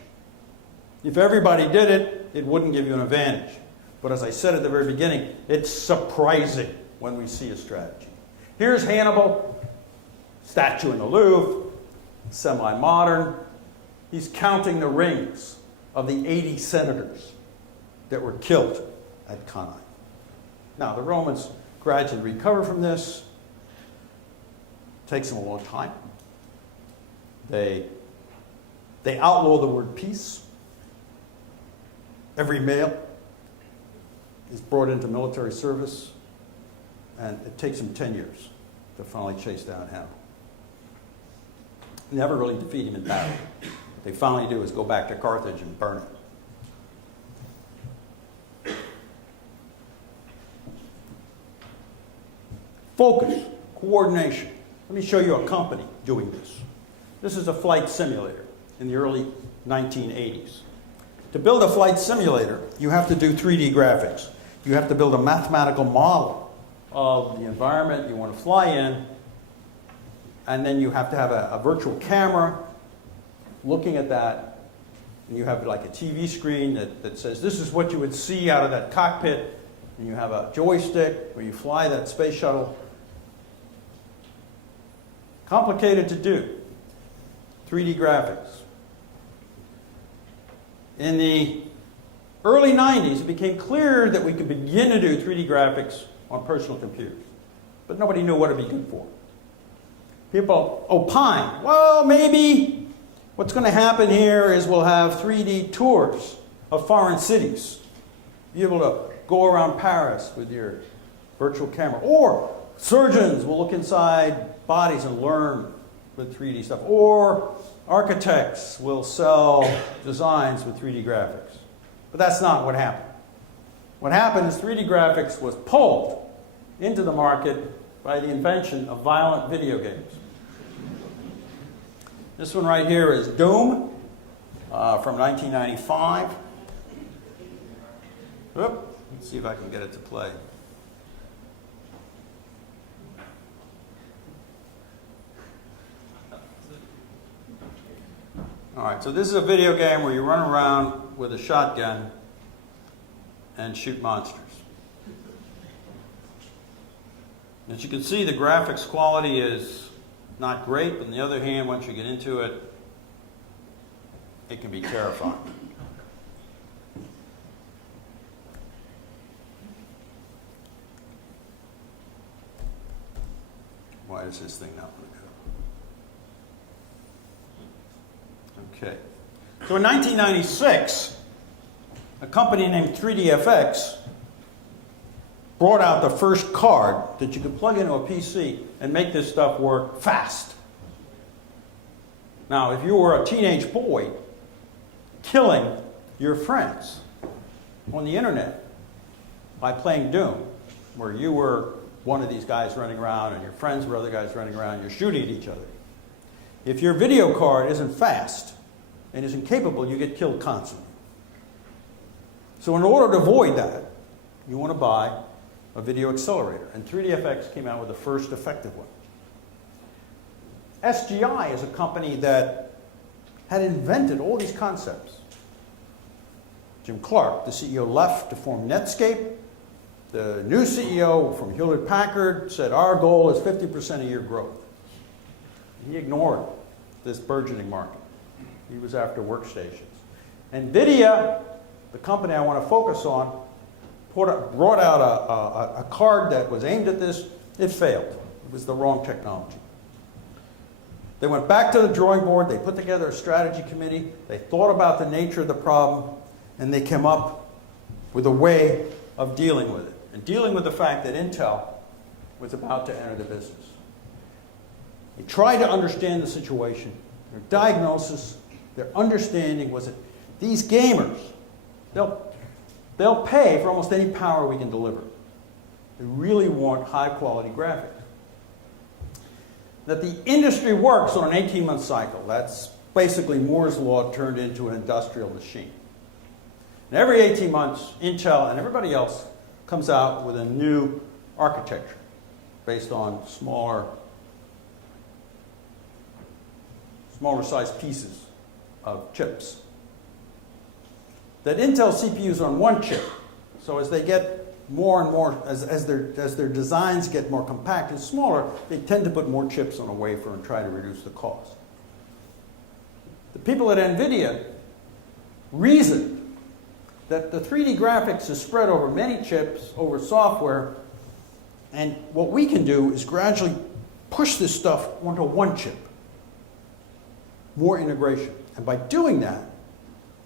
If everybody did it, it wouldn't give you an advantage. But as I said at the very beginning, it's surprising when we see a strategy. Here's Hannibal, statue in the Louvre, semi-modern. He's counting the rings of the 80 senators that were killed at Cannae. Now, the Romans gradually recover from this. It takes them a long time. They outlaw the word peace. Every male is brought into military service, and it takes them 10 years to finally chase down Hannibal. Never really defeat him in battle. What they finally do is go back to Carthage and burn it. Focus, coordination. Let me show you a company doing this. This is a flight simulator in the early 1980s. To build a flight simulator, you have to do 3D graphics. You have to build a mathematical model of the environment you want to fly in, and then you have to have a virtual camera looking at that, and you have like a TV screen that says this is what you would see out of that cockpit, and you have a joystick where you fly that space shuttle. Complicated to do. 3D graphics. In the early 90s, it became clear that we could begin to do 3D graphics on personal computers, but nobody knew what it'd be good for. People opine, well, maybe what's going to happen here is we'll have 3D tours of foreign cities. You'll be able to go around Paris with your virtual camera. Or surgeons will look inside bodies and learn with 3D stuff. Or architects will sell designs with 3D graphics. But that's not what happened. What happened is 3D graphics was pulled into the market by the invention of violent video games. This one right here is Doom from 1995. Oop, let's see if I can get it to play. All right, so this is a video game where you run around with a shotgun and shoot monsters. As you can see, the graphics quality is not great, but on the other hand, once you get into it, it can be terrifying. Why is this thing not going to go? Okay. So in 1996, a company named 3DFX brought out the first card that you could plug into a PC and make this stuff work fast. Now, if you were a teenage boy killing your friends on the internet by playing Doom, where you were one of these guys running around and your friends were other guys running around, you're shooting at each other. If your video card isn't fast and isn't capable, you get killed constantly. So in order to avoid that, you want to buy a video accelerator. And 3DFX came out with the first effective one. SGI is a company that had invented all these concepts. Jim Clark, the CEO, left to form Netscape. The new CEO from Hewlett-Packard said, our goal is 50% a year growth. He ignored this burgeoning market. He was after workstations. NVIDIA, the company I want to focus on, brought out a card that was aimed at this. It failed. It was the wrong technology. They went back to the drawing board. They put together a strategy committee. They thought about the nature of the problem, and they came up with a way of dealing with it, and dealing with the fact that Intel was about to enter the business. They tried to understand the situation. Their diagnosis, their understanding was that these gamers, they'll pay for almost any power we can deliver. They really want high-quality graphics. That the industry works on an 18-month cycle. That's basically Moore's Law turned into an industrial machine. And every 18 months, Intel and everybody else comes out with a new architecture based on smaller sized pieces of chips. That Intel CPUs are on one chip, so as they get more and more, as their designs get more compact and smaller, they tend to put more chips on a wafer and try to reduce the cost. The people at NVIDIA reasoned that the 3D graphics is spread over many chips, over software, and what we can do is gradually push this stuff onto one chip. More integration. And by doing that,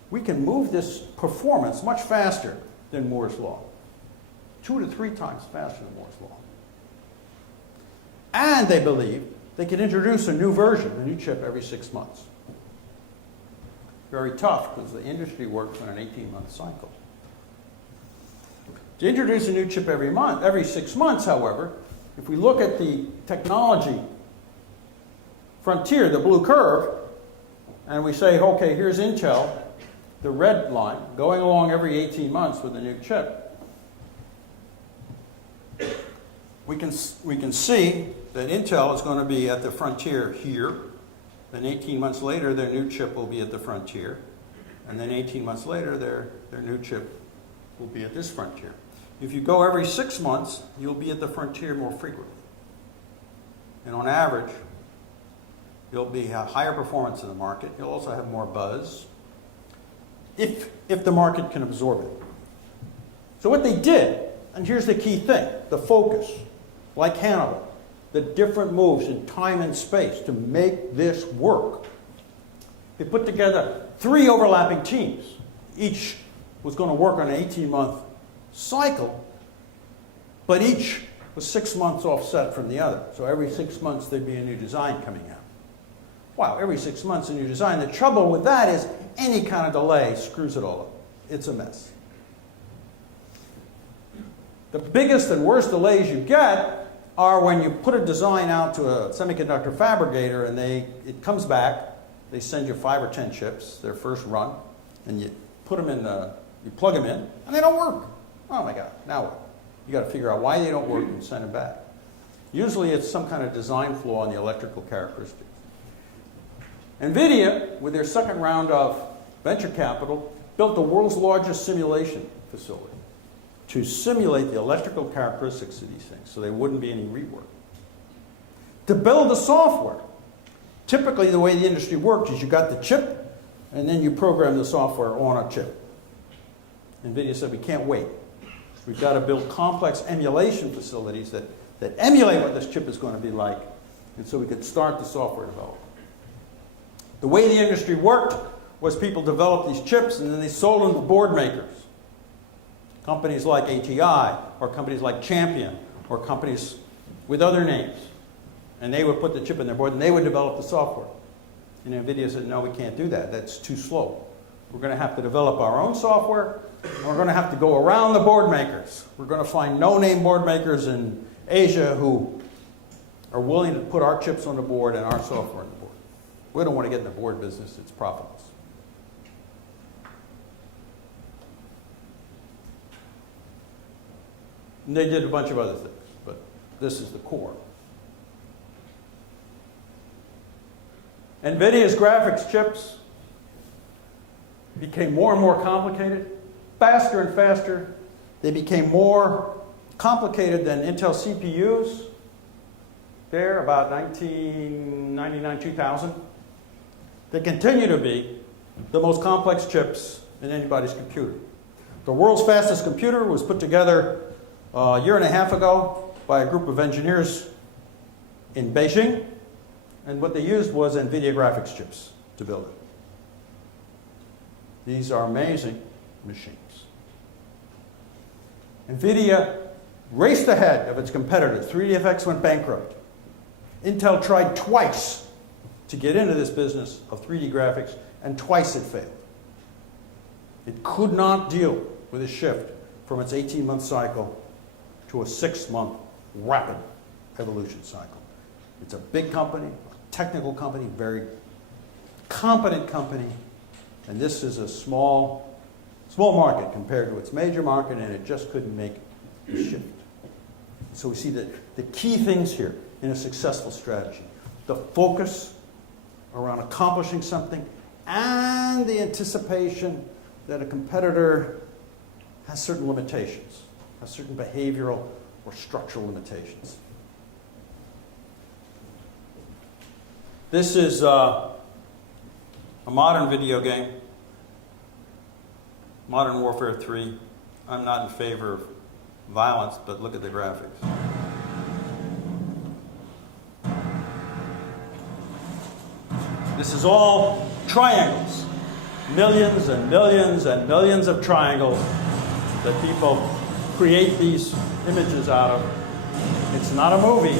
we can move this performance much faster than Moore's Law. 2 to 3 times faster than Moore's Law. And they believe they can introduce a new version, a new chip, every 6 months. Very tough, because the industry works on an 18-month cycle. To introduce a new chip every 6 months, however, if we look at the technology frontier, the blue curve, and we say, okay, here's Intel, the red line, going along every 18 months with a new chip, we can see that Intel is going to be at the frontier here. Then 18 months later, their new chip will be at the frontier. And then 18 months later, their new chip will be at this frontier. If you go every 6 months, you'll be at the frontier more frequently. And on average, you'll be higher performance in the market. You'll also have more buzz, if the market can absorb it. So what they did, and here's the key thing, the focus, like Hannibal, the different moves in time and space to make this work. They put together 3 overlapping teams. Each was going to work on an 18-month cycle, but each was 6 months offset from the other. So every 6 months there'd be a new design coming out. Wow, every 6 months a new design. The trouble with that is any kind of delay screws it all up. It's a mess. The biggest and worst delays you get are when you put a design out to a semiconductor fabricator and it comes back, they send you 5 or 10 chips, their first run, and you put them in, you plug them in, and they don't work. Oh my God, now what? You got to figure out why they don't work and send them back. Usually it's some kind of design flaw in the electrical characteristics. NVIDIA, with their second round of venture capital, built the world's largest simulation facility to simulate the electrical characteristics of these things so there wouldn't be any rework. To build the software, typically the way the industry works is you got the chip and then you program the software on a chip. NVIDIA said, we can't wait. We've got to build complex emulation facilities that emulate what this chip is going to be like, and so we could start the software development. The way the industry worked was people developed these chips and then they sold them to board makers. Companies like ATI, or companies like Champion, or companies with other names. And they would put the chip in their board and they would develop the software. And NVIDIA said, no, we can't do that. That's too slow. We're going to have to develop our own software, and we're going to have to go around the board makers. We're going to find no-name board makers in Asia who are willing to put our chips on the board and our software on the board. We don't want to get in the board business. It's profitless. And they did a bunch of other things, but this is the core. NVIDIA's graphics chips became more and more complicated, faster and faster. They became more complicated than Intel CPUs there about 1999, 2000. They continue to be the most complex chips in anybody's computer. The world's fastest computer was put together a year and a half ago by a group of engineers in Beijing, and what they used was NVIDIA graphics chips to build it. These are amazing machines. NVIDIA raced ahead of its competitors. 3DFX went bankrupt. Intel tried twice to get into this business of 3D graphics, and twice it failed. It could not deal with a shift from its 18-month cycle to a 6-month rapid evolution cycle. It's a big company, a technical company, very competent company, and this is a small market compared to its major market, and it just couldn't make the shift. So we see that the key things here in a successful strategy: the focus around accomplishing something and the anticipation that a competitor has certain limitations, has certain behavioral or structural limitations. This is a modern video game, Modern Warfare 3. I'm not in favor of violence, but look at the graphics. This is all triangles. Millions and millions and millions of triangles that people create these images out of. It's not a movie.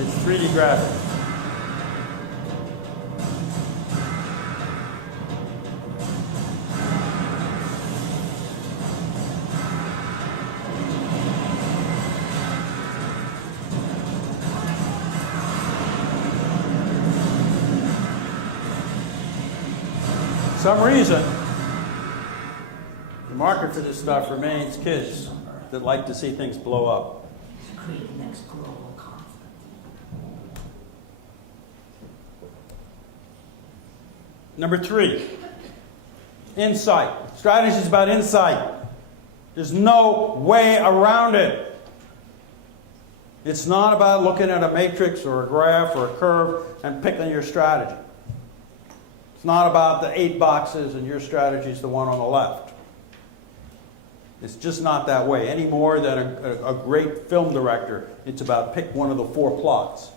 It's 3D graphics. For some reason, the market for this stuff remains kids that like to see things blow up. Create the next global conflict. Number 3, insight. Strategy is about insight. There's no way around it. It's not about looking at a matrix or a graph or a curve and picking your strategy. It's not about the 8 boxes and your strategy is the one on the left. It's just not that way, any more than a great film director. It's about pick one of the 4 plots.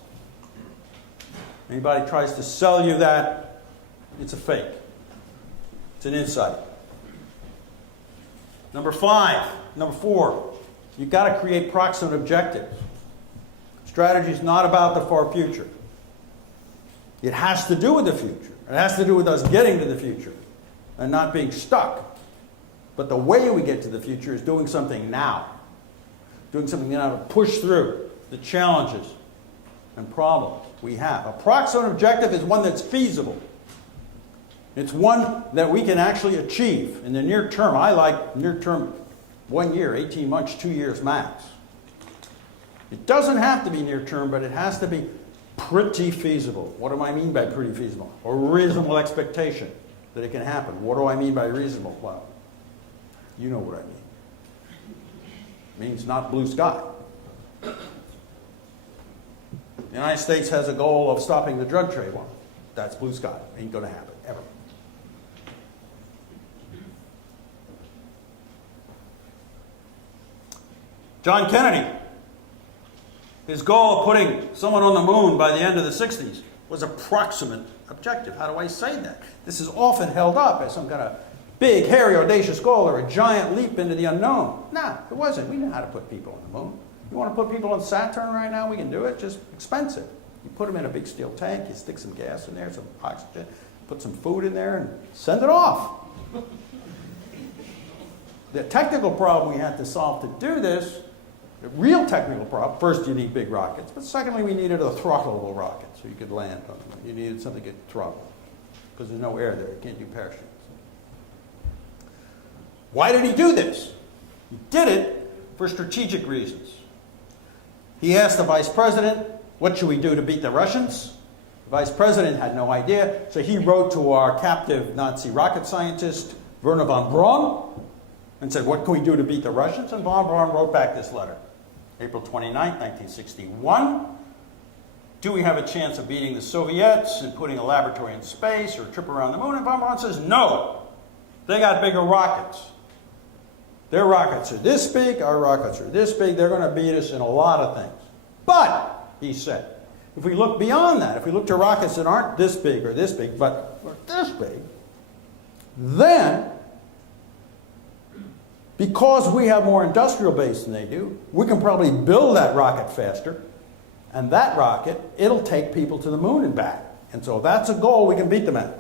Anybody tries to sell you that, it's a fake. It's an insight. Number 4, you've got to create proximate objectives. Strategy is not about the far future. It has to do with the future. It has to do with us getting to the future and not being stuck. But the way we get to the future is doing something now. Doing something now to push through the challenges and problems we have. A proximate objective is one that's feasible. It's one that we can actually achieve in the near term. I like near term 1 year, 18 months, 2 years max. It doesn't have to be near term, but it has to be pretty feasible. What do I mean by pretty feasible? A reasonable expectation that it can happen. What do I mean by reasonable? Well, you know what I mean. It means not blue sky. The United States has a goal of stopping the drug trade war. That's blue sky. Ain't going to happen, ever. John Kennedy, his goal of putting someone on the moon by the end of the 60s was a proximate objective. How do I say that? This is often held up as some kind of big, hairy, audacious goal or a giant leap into the unknown. No, it wasn't. We know how to put people on the moon. You want to put people on Saturn right now? We can do it. Just expensive. You put them in a big steel tank, you stick some gas in there, some oxygen, put some food in there, and send it off. The technical problem we had to solve to do this, the real technical problem, first you need big rockets, but secondly we needed a throttleable rocket so you could land on them. You needed something that could throttle because there's no air there. You can't do parachutes. Why did he do this? He did it for strategic reasons. He asked the vice president, what should we do to beat the Russians? Vice president had no idea, so he wrote to our captive Nazi rocket scientist, Wernher von Braun, and said, what can we do to beat the Russians? And von Braun wrote back this letter, April 29, 1961. Do we have a chance of beating the Soviets and putting a laboratory in space or a trip around the moon? And von Braun says, no. They got bigger rockets. Their rockets are this big, our rockets are this big. They're going to beat us in a lot of things. But, he said, if we look beyond that, if we look to rockets that aren't this big or this big, but are this big, then, because we have more industrial base than they do, we can probably build that rocket faster. And that rocket, it'll take people to the moon and back. And so that's a goal we can beat them at.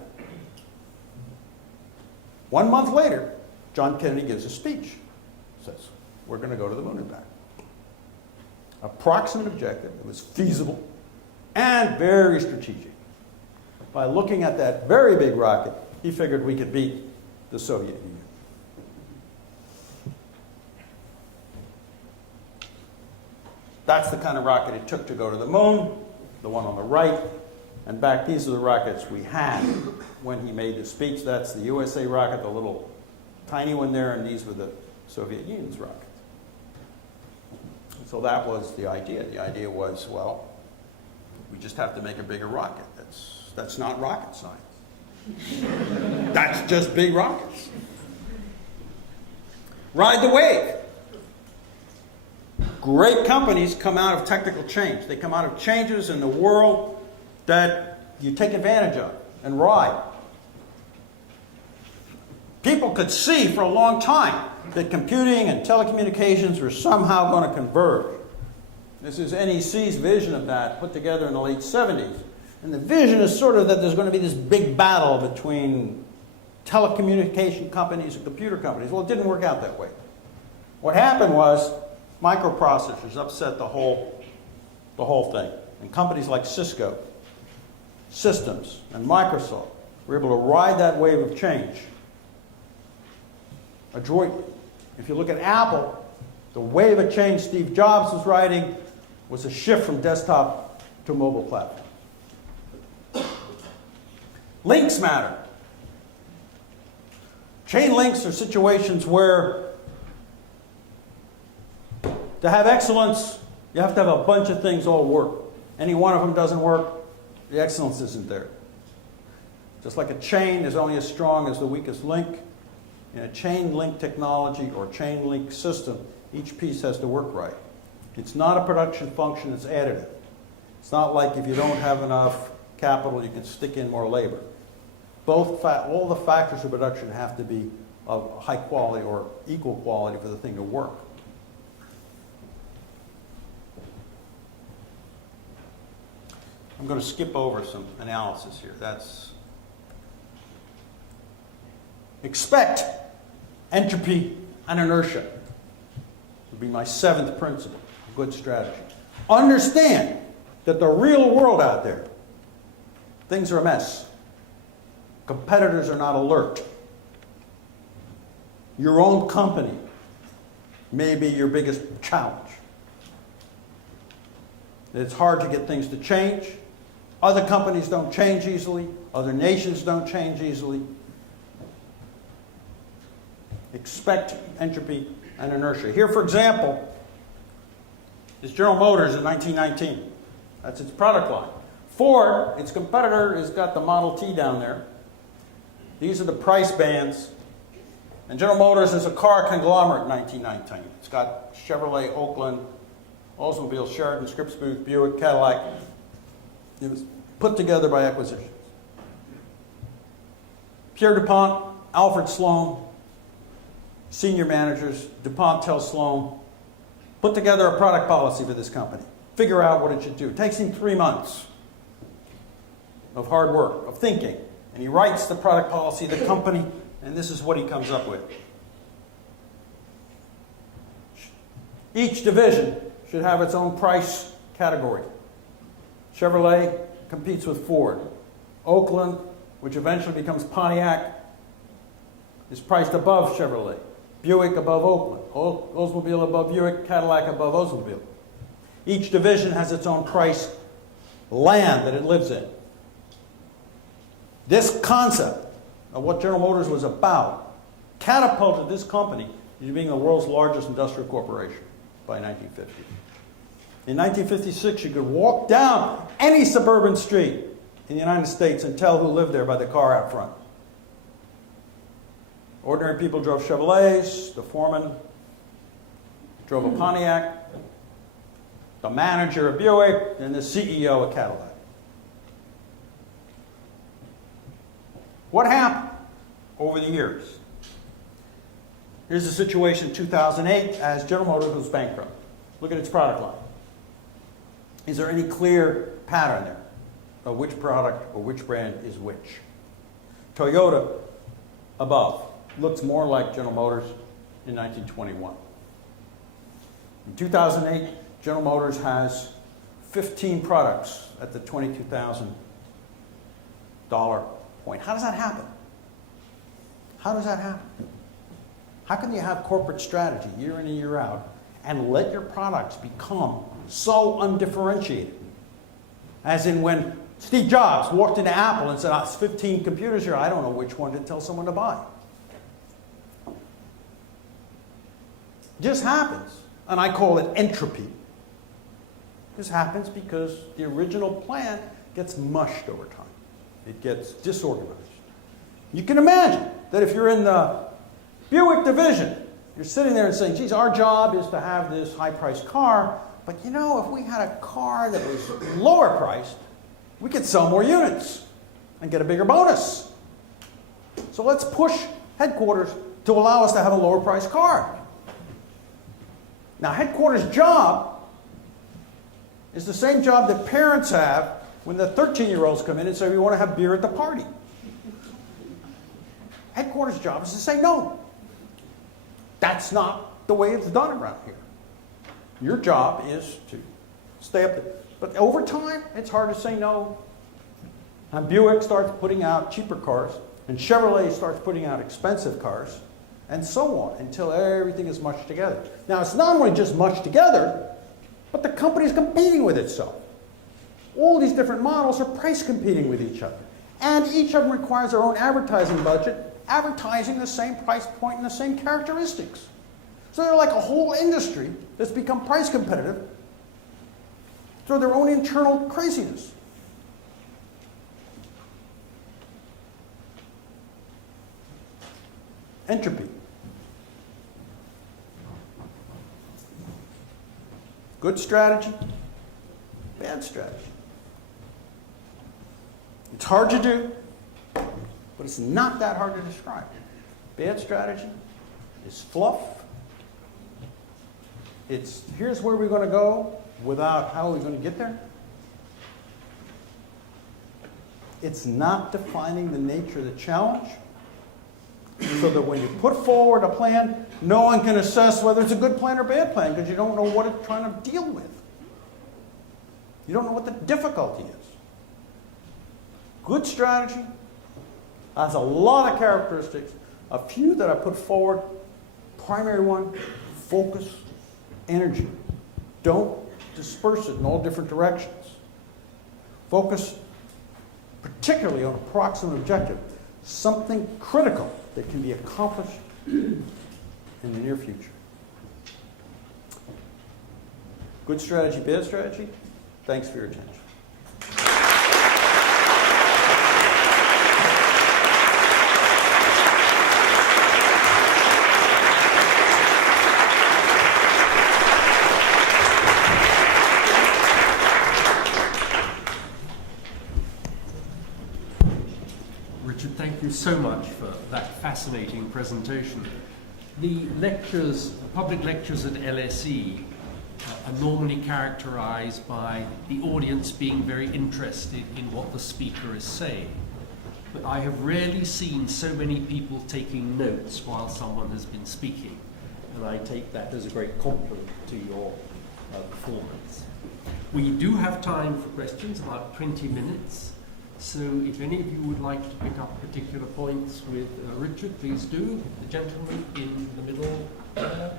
1 month later, John Kennedy gives a speech. Says, we're going to go to the moon and back. Approximate objective. It was feasible and very strategic. By looking at that very big rocket, he figured we could beat the Soviet Union. That's the kind of rocket it took to go to the moon, the one on the right. And back, these are the rockets we had when he made the speech. That's the USA rocket, the little tiny one there, and these were the Soviet Union's rockets. So that was the idea. The idea was, well, we just have to make a bigger rocket. That's not rocket science. That's just big rockets. Ride the wave. Great companies come out of technical change. They come out of changes in the world that you take advantage of and ride. People could see for a long time that computing and telecommunications were somehow going to converge. This is NEC's vision of that, put together in the late 70s. And the vision is sort of that there's going to be this big battle between telecommunication companies and computer companies. Well, it didn't work out that way. What happened was microprocessors upset the whole thing. And companies like Cisco, Systems, and Microsoft were able to ride that wave of change adroitly. If you look at Apple, the wave of change Steve Jobs was riding was a shift from desktop to mobile platform. Links matter. Chain links are situations where to have excellence, you have to have a bunch of things all work. Any one of them doesn't work, the excellence isn't there. Just like a chain is only as strong as the weakest link, in a chain link technology or chain link system, each piece has to work right. It's not a production function, it's additive. It's not like if you don't have enough capital, you can stick in more labor. All the factors of production have to be of high quality or equal quality for the thing to work. I'm going to skip over some analysis here. Expect entropy and inertia would be my 7th principle, good strategy. Understand that the real world out there, things are a mess. Competitors are not alert. Your own company may be your biggest challenge. It's hard to get things to change. Other companies don't change easily. Other nations don't change easily. Expect entropy and inertia. Here, for example, is General Motors in 1919. That's its product line. Ford, its competitor, has got the Model T down there. These are the price bands. And General Motors is a car conglomerate in 1919. It's got Chevrolet, Oakland, Oldsmobile, Sheridan, Scripps Booth, Buick, Cadillac. It was put together by acquisitions. Pierre DuPont, Alfred Sloan, senior managers, DuPont tells Sloan, put together a product policy for this company. Figure out what it should do. It takes him 3 months of hard work, of thinking. And he writes the product policy of the company, and this is what he comes up with. Each division should have its own price category. Chevrolet competes with Ford. Oakland, which eventually becomes Pontiac, is priced above Chevrolet. Buick above Oakland. Oldsmobile above Buick. Cadillac above Oldsmobile. Each division has its own price land that it lives in. This concept of what General Motors was about catapulted this company into being the world's largest industrial corporation by 1950. In 1956, you could walk down any suburban street in the United States and tell who lived there by the car out front. Ordinary people drove Chevrolets, the foreman drove a Pontiac, the manager a Buick, and the CEO a Cadillac. What happened over the years? Here's the situation in 2008 as General Motors was bankrupt. Look at its product line. Is there any clear pattern there of which product or which brand is which? Toyota, above, looks more like General Motors in 1921. In 2008, General Motors has 15 products at the $22,000 point. How does that happen? How does that happen? How can you have corporate strategy year in and year out and let your products become so undifferentiated? As in when Steve Jobs walked into Apple and said, "It's 15 computers here, I don't know which one to tell someone to buy." It just happens, and I call it entropy. This happens because the original plan gets mushed over time. It gets disorganized. You can imagine that if you're in the Buick division, you're sitting there and saying, "Geez, our job is to have this high-priced car, but you know, if we had a car that was lower priced, we could sell more units and get a bigger bonus. So let's push headquarters to allow us to have a lower priced car." Now, headquarters' job is the same job that parents have when the 13-year-olds come in and say, "We want to have beer at the party." Headquarters' job is to say no. That's not the way it's done around here. Your job is to stay up there. But over time, it's hard to say no. And Buick starts putting out cheaper cars, and Chevrolet starts putting out expensive cars, and so on, until everything is mushed together. Now, it's not only just mushed together, but the company's competing with itself. All these different models are price competing with each other. And each of them requires their own advertising budget, advertising the same price point and the same characteristics. So they're like a whole industry that's become price competitive through their own internal craziness. Entropy. Good strategy, bad strategy. It's hard to do, but it's not that hard to describe. Bad strategy is fluff. It's here's where we're going to go without how we're going to get there. It's not defining the nature of the challenge, so that when you put forward a plan, no one can assess whether it's a good plan or bad plan because you don't know what it's trying to deal with. You don't know what the difficulty is. Good strategy has a lot of characteristics. A few that I put forward. Primary one, focus, energy. Don't disperse it in all different directions. Focus particularly on a proximate objective, something critical that can be accomplished in the near future. Good strategy, bad strategy? Thanks for your attention. Richard, thank you so much for that fascinating presentation. The lectures, public lectures at LSE are normally characterized by the audience being very interested in what the speaker is saying. But I have rarely seen so many people taking notes while someone has been speaking, and I take that as a great compliment to your performance. We do have time for questions, about 20 minutes. So if any of you would like to pick up particular points with Richard, please do. The gentleman in the middle there.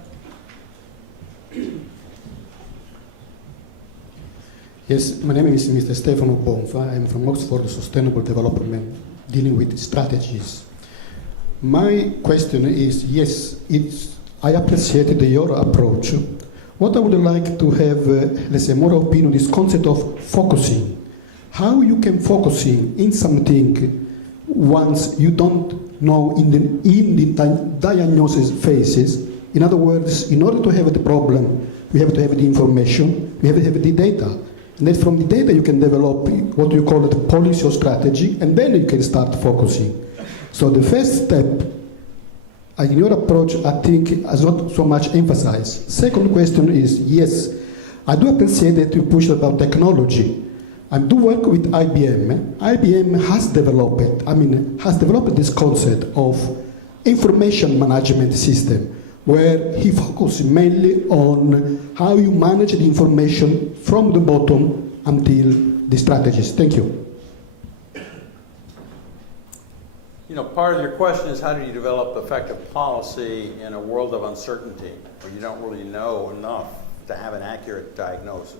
Yes, my name is Mr. Stefano Bonfa. I'm from Oxford Sustainable Development dealing with strategies. My question is, yes, I appreciated your approach. What I would like to have, let's say, more opinion is concept of focusing. How you can focusing in something once you don't know in the diagnosis phases. In other words, in order to have the problem, we have to have the information, we have to have the data. And then from the data you can develop what you call it policy or strategy, and then you can start focusing. So the first step, in your approach, I think is not so much emphasized. Second question is, yes, I do appreciate that you push about technology. I do work with IBM. IBM has developed this concept of information management system, where he focuses mainly on how you manage the information from the bottom until the strategies. Thank you. You know, part of your question is how do you develop effective policy in a world of uncertainty where you don't really know enough to have an accurate diagnosis?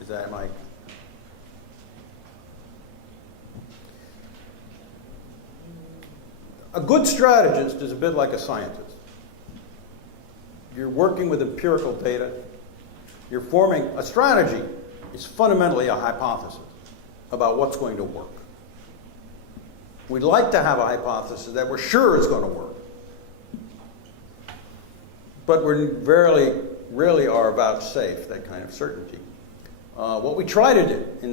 Is that Mike? A good strategist is a bit like a scientist. You're working with empirical data. You're forming a strategy. It's fundamentally a hypothesis about what's going to work. We'd like to have a hypothesis that we're sure is going to work. But we rarely are vouchsafed that kind of certainty. What we try to do in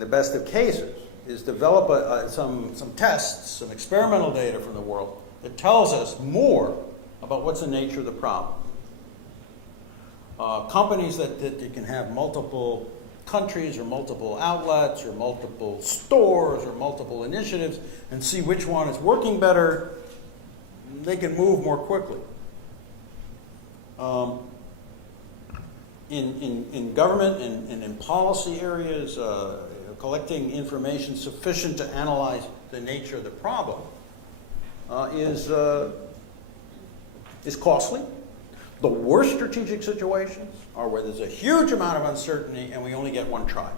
the best of cases is develop some tests, some experimental data from the world that tells us more about what's the nature of the problem. Companies that you can have multiple countries or multiple outlets or multiple stores or multiple initiatives and see which one is working better, they can move more quickly. In government and in policy areas, collecting information sufficient to analyze the nature of the problem is costly. The worst strategic situations are where there's a huge amount of uncertainty and we only get one try.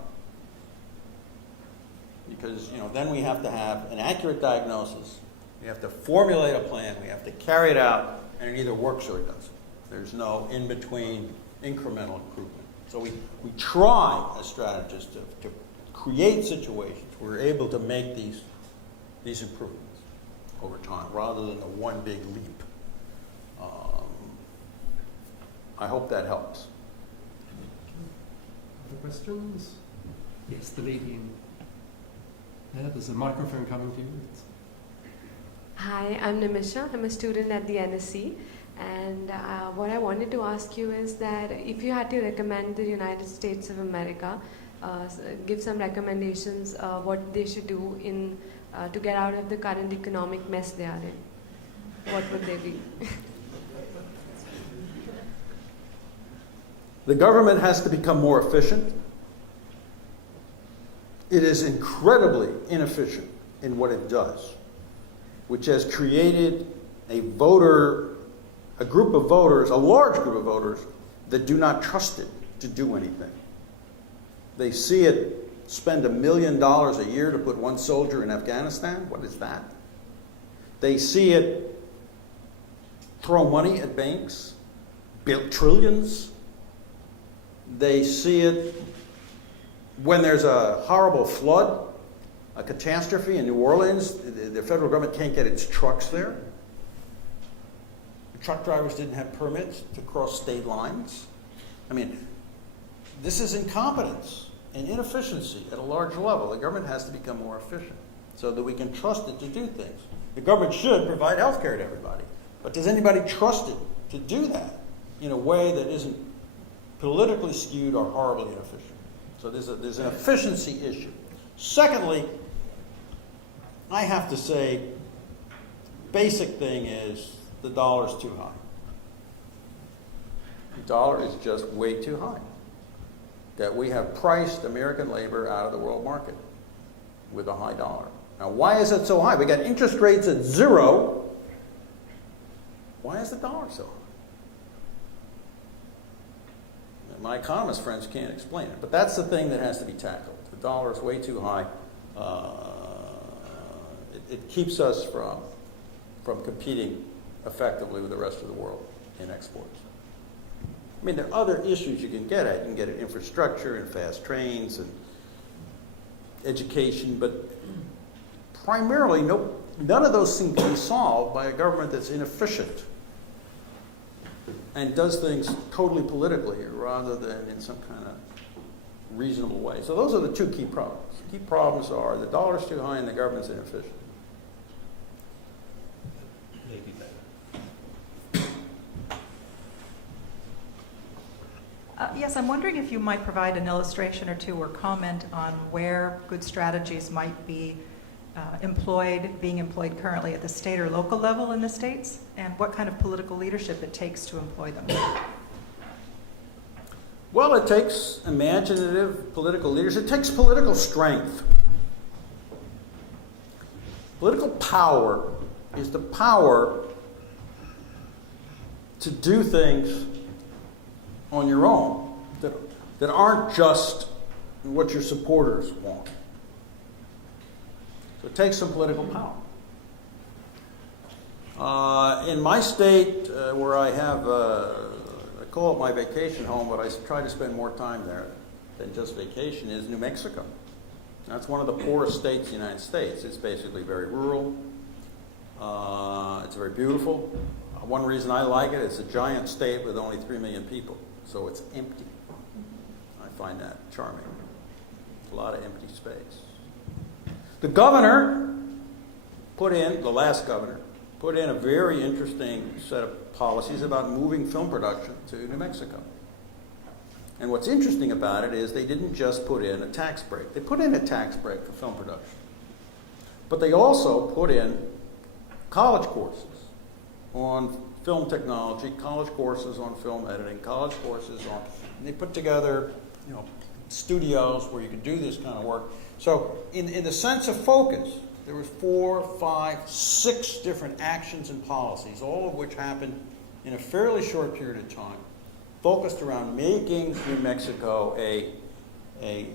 Because then we have to have an accurate diagnosis, we have to formulate a plan, we have to carry it out, and it either works or it doesn't. There's no in-between incremental improvement. So we try as strategists to create situations where we're able to make these improvements over time rather than the one big leap. I hope that helps. Other questions? Yes, the lady in there. There's a microphone coming to you. Hi, I'm Nimisha. I'm a student at the NSC. And what I wanted to ask you is that if you had to recommend the United States of America, give some recommendations what they should do to get out of the current economic mess they are in, what would they be? The government has to become more efficient. It is incredibly inefficient in what it does, which has created a group of voters, a large group of voters, that do not trust it to do anything. They see it spend $1 million a year to put one soldier in Afghanistan. What is that? They see it throw money at banks, build trillions. They see it when there's a horrible flood, a catastrophe in New Orleans. The federal government can't get its trucks there. The truck drivers didn't have permits to cross state lines. I mean, this is incompetence and inefficiency at a large level. The government has to become more efficient so that we can trust it to do things. The government should provide health care to everybody, but does anybody trust it to do that in a way that isn't politically skewed or horribly inefficient? So there's an efficiency issue. Secondly, I have to say, basic thing is the dollar's too high. The dollar is just way too high. That we have priced American labor out of the world market with a high dollar. Now, why is it so high? We got interest rates at 0. Why is the dollar so high? My economist friends can't explain it, but that's the thing that has to be tackled. The dollar is way too high. it keeps us from competing effectively with the rest of the world in exports. I mean, there are other issues you can get at. You can get at infrastructure and fast trains and education, but primarily none of those things can be solved by a government that's inefficient and does things totally politically rather than in some kind of reasonable way. So those are the two key problems. Key problems are the dollar's too high and the government's inefficient. Maybe better. Yes, I'm wondering if you might provide an illustration or two or comment on where good strategies might be being employed currently at the state or local level in the States, and what kind of political leadership it takes to employ them. Well, it takes imaginative political leaders. It takes political strength. Political power is the power to do things on your own that aren't just what your supporters want. So it takes some political power. In my state, where I have, I call it my vacation home, but I try to spend more time there than just vacation, is New Mexico. That's one of the poorest states in the United States. It's basically very rural. It's very beautiful. One reason I like it, it's a giant state with only 3 million people, so it's empty. I find that charming. A lot of empty space. The governor the last governor, put in a very interesting set of policies about moving film production to New Mexico. And what's interesting about it is they didn't just put in a tax break. They put in a tax break for film production. But they also put in college courses on film technology, college courses on film editing, college courses on, and they put together, studios where you could do this kind of work. So in the sense of focus, there were 4, 5, 6 different actions and policies, all of which happened in a fairly short period of time, focused around making New Mexico a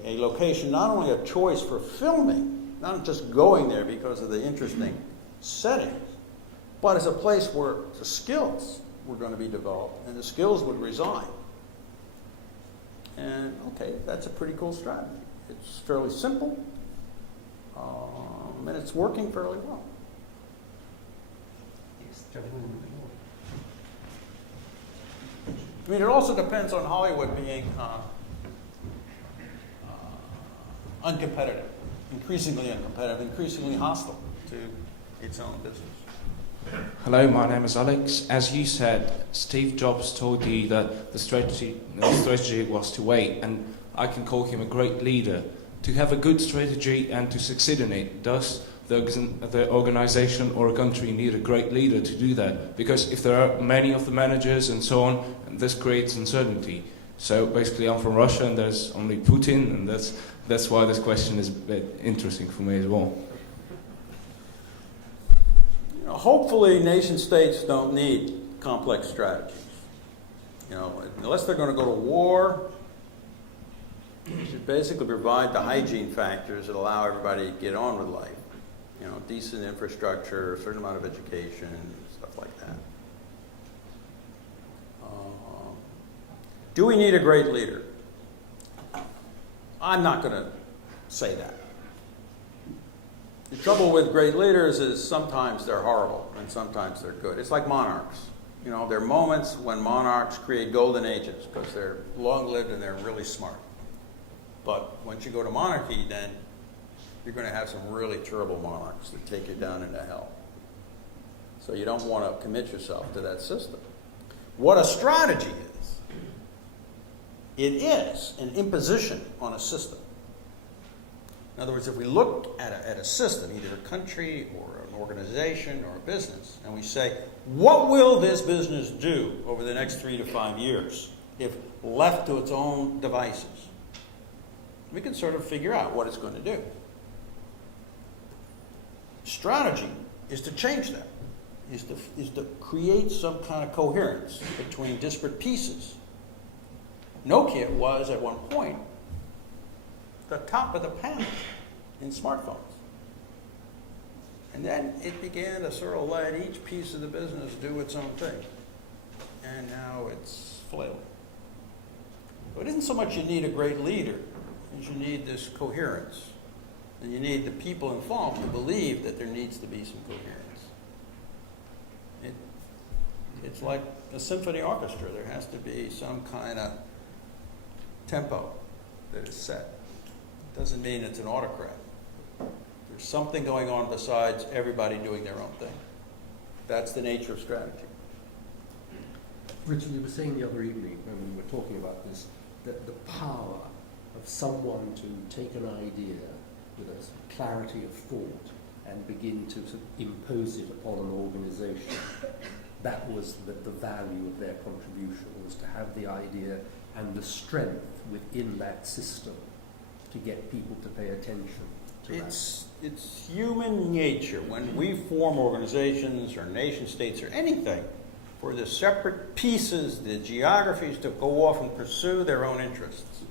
location, not only a choice for filming, not just going there because of the interesting settings, but as a place where the skills were going to be developed and the skills would reside. And okay, that's a pretty cool strategy. It's fairly simple, and it's working fairly well. Yes, gentlemen. I mean, it also depends on Hollywood being uncompetitive, increasingly uncompetitive, increasingly hostile to its own business. Hello, my name is Alex. As you said, Steve Jobs told you that the strategy was to wait, and I can call him a great leader. To have a good strategy and to succeed in it, does the organization or a country need a great leader to do that? Because if there are many of the managers and so on, this creates uncertainty. So basically, I'm from Russia, and there's only Putin, and that's why this question is a bit interesting for me as well. Hopefully, nation states don't need complex strategies. Unless they're going to go to war, you should basically provide the hygiene factors that allow everybody to get on with life. Decent infrastructure, a certain amount of education, stuff like that. Do we need a great leader? I'm not going to say that. The trouble with great leaders is sometimes they're horrible and sometimes they're good. It's like monarchs. There are moments when monarchs create golden ages because they're long-lived and they're really smart. But once you go to monarchy, then you're going to have some really terrible monarchs that take you down into hell. So you don't want to commit yourself to that system. What a strategy is, it is an imposition on a system. In other words, if we look at a system, either a country or an organization or a business, and we say, what will this business do over the next 3 to 5 years if left to its own devices? We can sort of figure out what it's going to do. Strategy is to change that, is to create some kind of coherence between disparate pieces. Nokia was, at one point, the top of the panel in smartphones. And then it began to sort of let each piece of the business do its own thing. And now it's flailing. So it isn't so much you need a great leader, as you need this coherence. And you need the people involved to believe that there needs to be some coherence. It's like a symphony orchestra. There has to be some kind of tempo that is set. Doesn't mean it's an autocrat. There's something going on besides everybody doing their own thing. That's the nature of strategy. Richard, you were saying the other evening when we were talking about this, that the power of someone to take an idea with a clarity of thought and begin to sort of impose it upon an organization, that was the value of their contribution, was to have the idea and the strength within that system to get people to pay attention to It's human nature when we form organizations or nation states or anything for the separate pieces, the geographies to go off and pursue their own interests.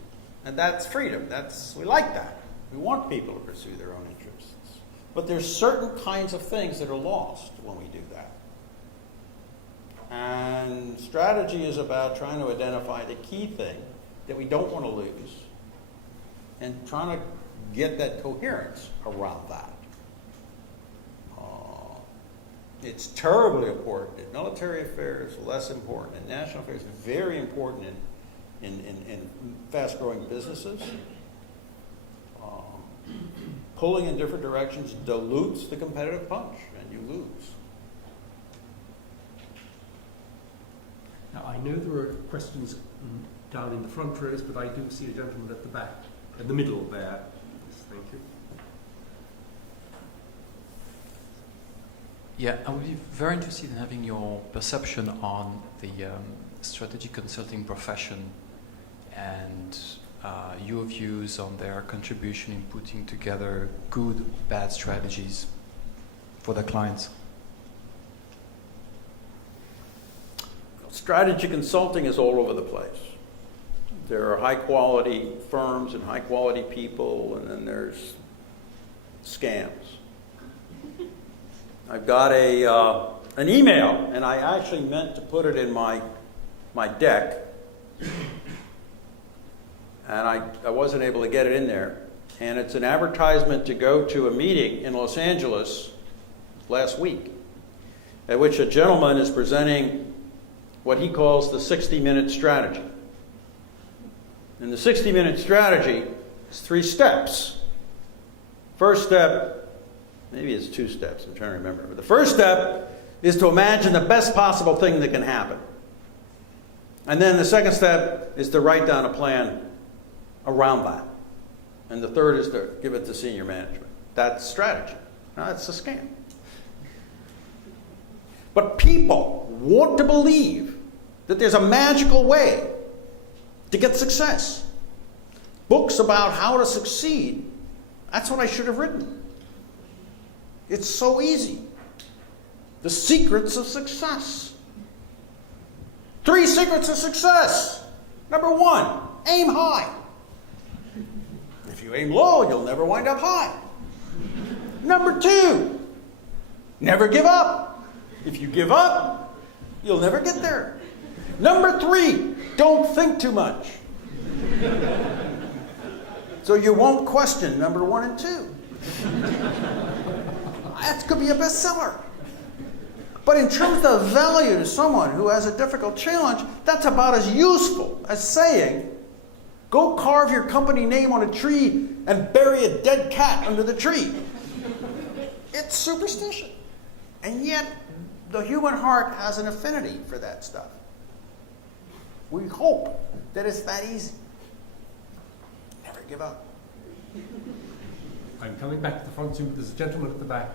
And that's freedom. We like that. We want people to pursue their own interests. But there's certain kinds of things that are lost when we do that. And strategy is about trying to identify the key thing that we don't want to lose and trying to get that coherence around that. It's terribly important in military affairs, less important in national affairs, very important in fast-growing businesses. Pulling in different directions dilutes the competitive punch, and you lose. Now, I know there are questions down in the front rows, but I do see a gentleman at the back, in the middle there. Yes, thank you. Yeah, I would be very interested in having your perception on the strategic consulting profession and your views on their contribution in putting together good, bad strategies for the clients. Strategy consulting is all over the place. There are high-quality firms and high-quality people, and then there's scams. I've got an email, and I actually meant to put it in my deck, and I wasn't able to get it in there. And it's an advertisement to go to a meeting in Los Angeles last week, at which a gentleman is presenting what he calls the 60-minute strategy. And the 60-minute strategy is 3 steps. First step, maybe it's 2 steps, I'm trying to remember. But the first step is to imagine the best possible thing that can happen. And then the second step is to write down a plan around that. And the third is to give it to senior management. That's strategy. Now, that's a scam. But people want to believe that there's a magical way to get success. Books about how to succeed, that's what I should have written. It's so easy. The secrets of success. 3 secrets of success. Number 1, aim high. If you aim low, you'll never wind up high. Number 2, never give up. If you give up, you'll never get there. Number 3, don't think too much. So you won't question number 1 and 2. That could be a bestseller. But in terms of value to someone who has a difficult challenge, that's about as useful as saying, go carve your company name on a tree and bury a dead cat under the tree. It's superstition. And yet, the human heart has an affinity for that stuff. We hope that it's that easy. Never give up. I'm coming back to the front. There's a gentleman at the back.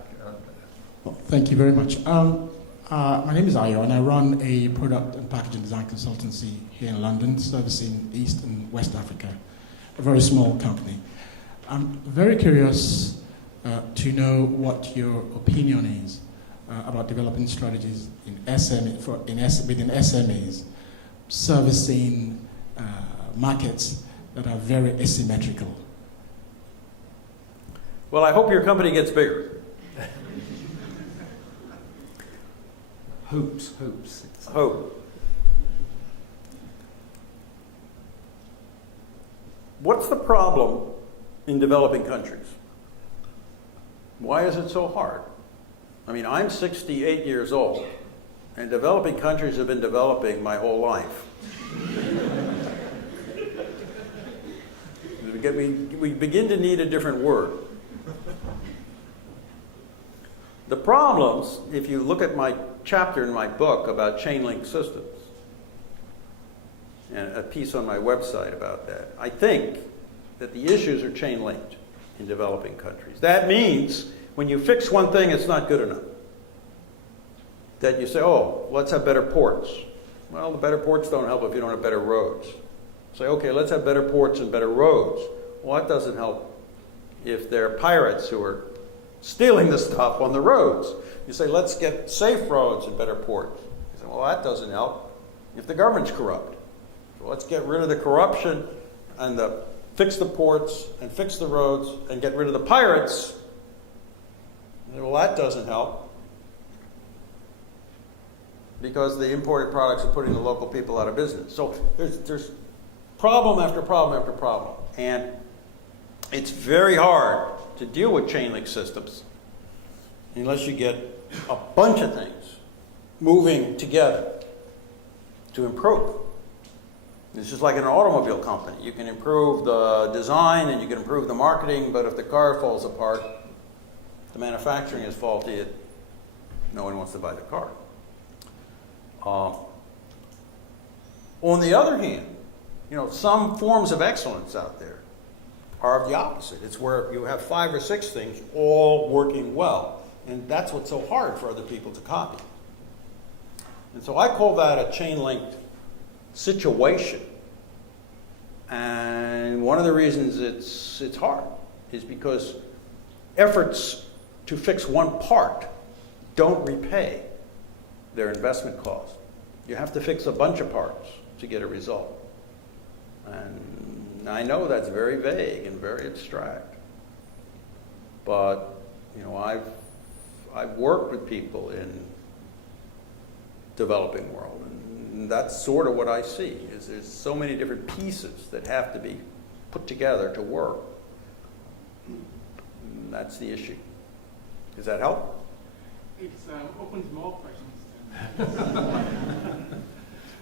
Well, thank you very much. My name is Ayo, and I run a product and packaging design consultancy here in London, servicing East and West Africa, a very small company. I'm very curious to know what your opinion is about developing strategies within SMEs, servicing markets that are very asymmetrical. Well, I hope your company gets bigger. hopes. Hope. What's the problem in developing countries? Why is it so hard? I mean, I'm 68 years old, and developing countries have been developing my whole life. We begin to need a different word. The problems, if you look at my chapter in my book about chain link systems, and a piece on my website about that, I think that the issues are chain linked in developing countries. That means when you fix one thing, it's not good enough. That you say, oh, let's have better ports. Well, the better ports don't help if you don't have better roads. Say, okay, let's have better ports and better roads. Well, that doesn't help if there are pirates who are stealing the stuff on the roads. You say, let's get safe roads and better ports. You say, well, that doesn't help if the government's corrupt. So let's get rid of the corruption and fix the ports and fix the roads and get rid of the pirates. Well, that doesn't help because the imported products are putting the local people out of business. So there's problem after problem after problem. And it's very hard to deal with chain link systems unless you get a bunch of things moving together to improve. It's just like an automobile company. You can improve the design and you can improve the marketing, but if the car falls apart, the manufacturing is faulty, no one wants to buy the car. On the other hand, some forms of excellence out there are the opposite. It's where you have 5 or 6 things all working well, and that's what's so hard for other people to copy. And so I call that a chain-linked situation. And one of the reasons it's hard is because efforts to fix one part don't repay their investment cost. You have to fix a bunch of parts to get a result. And I know that's very vague and very abstract. But, I've worked with people in developing world, and that's sort of what I see, is there's so many different pieces that have to be put together to work. And that's the issue. Does that help? It opens more questions.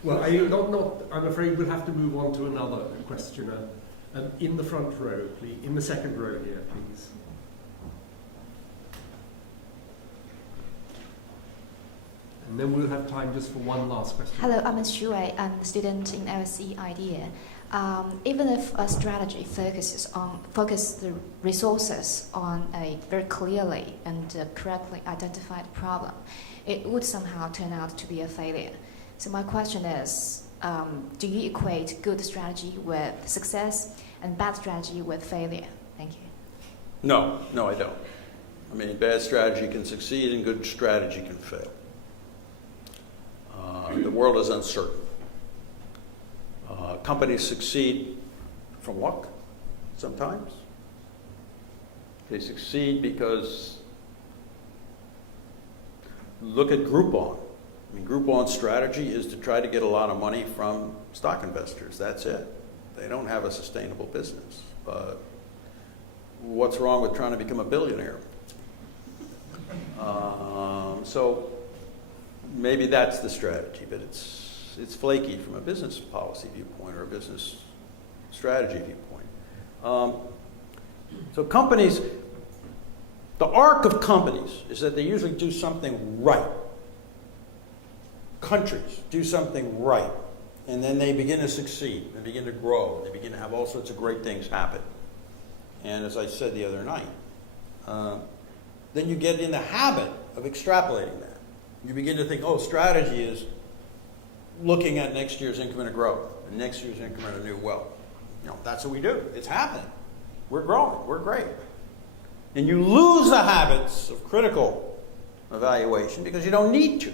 Well, I'm afraid we'll have to move on to another questioner. In the front row, please. In the second row here, please. And then we'll have time just for one last question. Hello, I'm Xu Wei. I'm a student in LSE IDEA. Even if a strategy focuses the resources on a very clearly and correctly identified problem, it would somehow turn out to be a failure. So my question is, do you equate good strategy with success and bad strategy with failure? Thank you. No, I don't. I mean, bad strategy can succeed and good strategy can fail. The world is uncertain. Companies succeed from luck sometimes. They succeed because, look at Groupon. I mean, Groupon's strategy is to try to get a lot of money from stock investors. That's it. They don't have a sustainable business. But what's wrong with trying to become a billionaire? So maybe that's the strategy, but it's flaky from a business policy viewpoint or a business strategy viewpoint. So companies, the arc of companies is that they usually do something right. Countries do something right, and then they begin to succeed, they begin to grow, they begin to have all sorts of great things happen. And as I said the other night, then you get in the habit of extrapolating that. You begin to think, strategy is looking at next year's increment of growth, and next year's increment of new wealth. That's what we do. It's happening. We're growing. We're great. And you lose the habits of critical evaluation because you don't need to.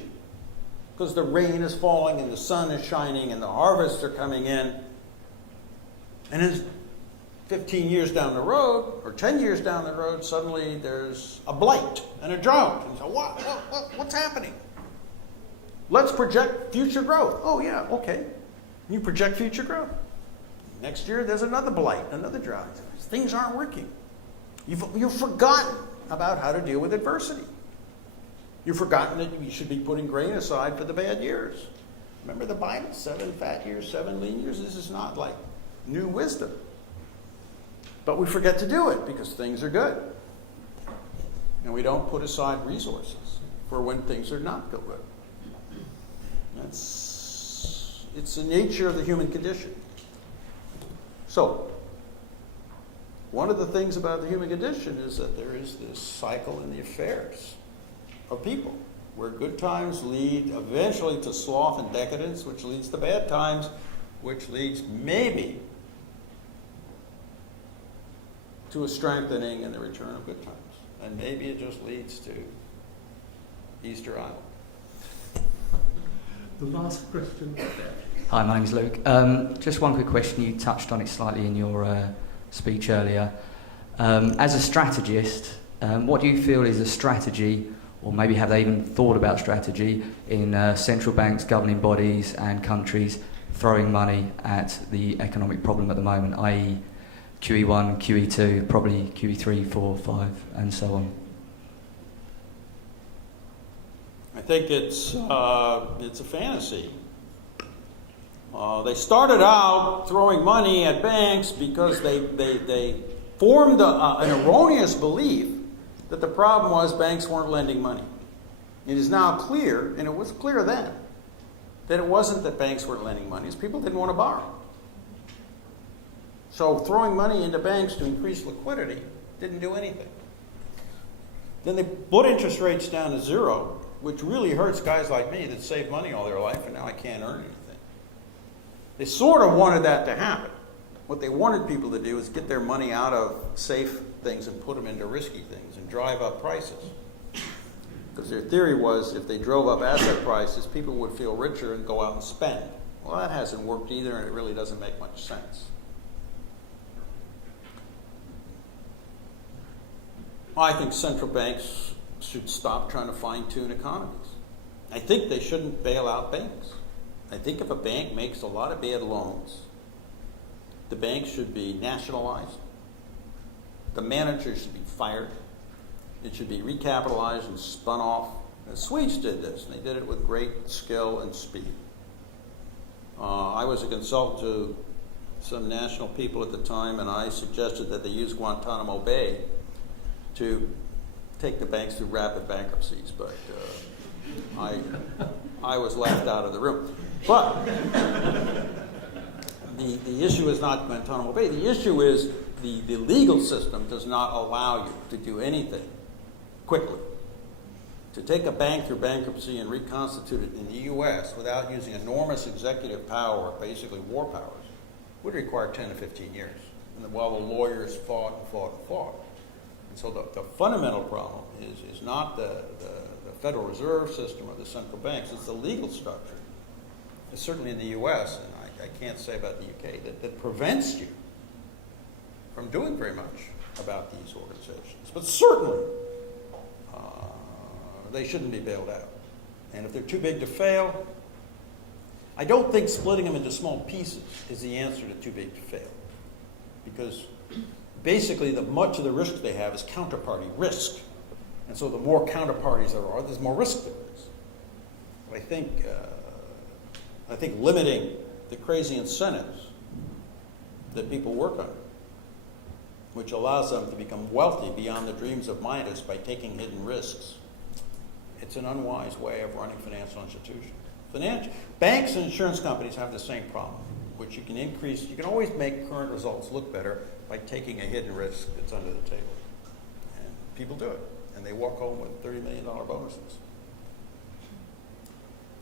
Because the rain is falling and the sun is shining and the harvests are coming in. And then 15 years down the road, or 10 years down the road, suddenly there's a blight and a drought. And so what's happening? Let's project future growth. Oh, yeah, okay. You project future growth. Next year, there's another blight, another drought. Things aren't working. You've forgotten about how to deal with adversity. You've forgotten that you should be putting grain aside for the bad years. Remember the Bible, 7 fat years, 7 lean years? This is not like new wisdom. But we forget to do it because things are good. And we don't put aside resources for when things are not good. It's the nature of the human condition. So, one of the things about the human condition is that there is this cycle in the affairs of people, where good times lead eventually to sloth and decadence, which leads to bad times, which leads maybe to a strengthening and the return of good times. And maybe it just leads to Easter Island. The last question. Hi, my name is Luke. Just one quick question. You touched on it slightly in your speech earlier. As a strategist, what do you feel is a strategy, or maybe have they even thought about strategy, in central banks, governing bodies and countries throwing money at the economic problem at the moment, i.e. QE1, QE2, probably QE3, 4, 5, and so on? I think it's a fantasy. They started out throwing money at banks because they formed an erroneous belief that the problem was banks weren't lending money. It is now clear, and it was clear then, that it wasn't that banks weren't lending money, it's people didn't want to borrow. So throwing money into banks to increase liquidity didn't do anything. Then they put interest rates down to 0, which really hurts guys like me that saved money all their life and now I can't earn anything. They sort of wanted that to happen. What they wanted people to do is get their money out of safe things and put them into risky things and drive up prices. Because their theory was if they drove up asset prices, people would feel richer and go out and spend. Well, that hasn't worked either, and it really doesn't make much sense. I think central banks should stop trying to fine-tune economies. I think they shouldn't bail out banks. I think if a bank makes a lot of bad loans, the bank should be nationalized. The manager should be fired. It should be recapitalized and spun off. The Swedes did this, and they did it with great skill and speed. I was a consultant to some national people at the time, and I suggested that they use Guantanamo Bay to take the banks through rapid bankruptcies, but I was left out of the room. But the issue is not Guantanamo Bay. The issue is the legal system does not allow you to do anything quickly. To take a bank through bankruptcy and reconstitute it in the U.S. without using enormous executive power, basically war powers, would require 10 to 15 years. And while the lawyers fought and fought and fought. And so the fundamental problem is not the Federal Reserve System or the central banks, it's the legal structure. It's certainly in the U.S., and I can't say about the U.K., that prevents you from doing very much about these organizations. But certainly, they shouldn't be bailed out. And if they're too big to fail, I don't think splitting them into small pieces is the answer to too big to fail. Because basically, much of the risk they have is counterparty risk. And so the more counterparties there are, there's more risk there is. But I think limiting the crazy incentives that people work on, which allows them to become wealthy beyond the dreams of Midas by taking hidden risks, it's an unwise way of running financial institutions. Banks and insurance companies have the same problem, which you can always make current results look better by taking a hidden risk that's under the table. And people do it, and they walk home with $30 million bonuses.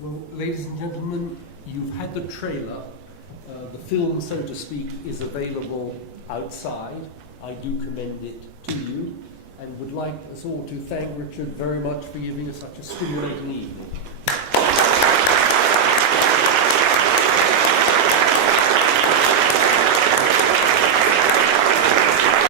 Well, ladies and gentlemen, you've had the trailer. The film, so to speak, is available outside. I do commend it to you, and would like us all to thank Richard very much for giving us such a stimulating evening.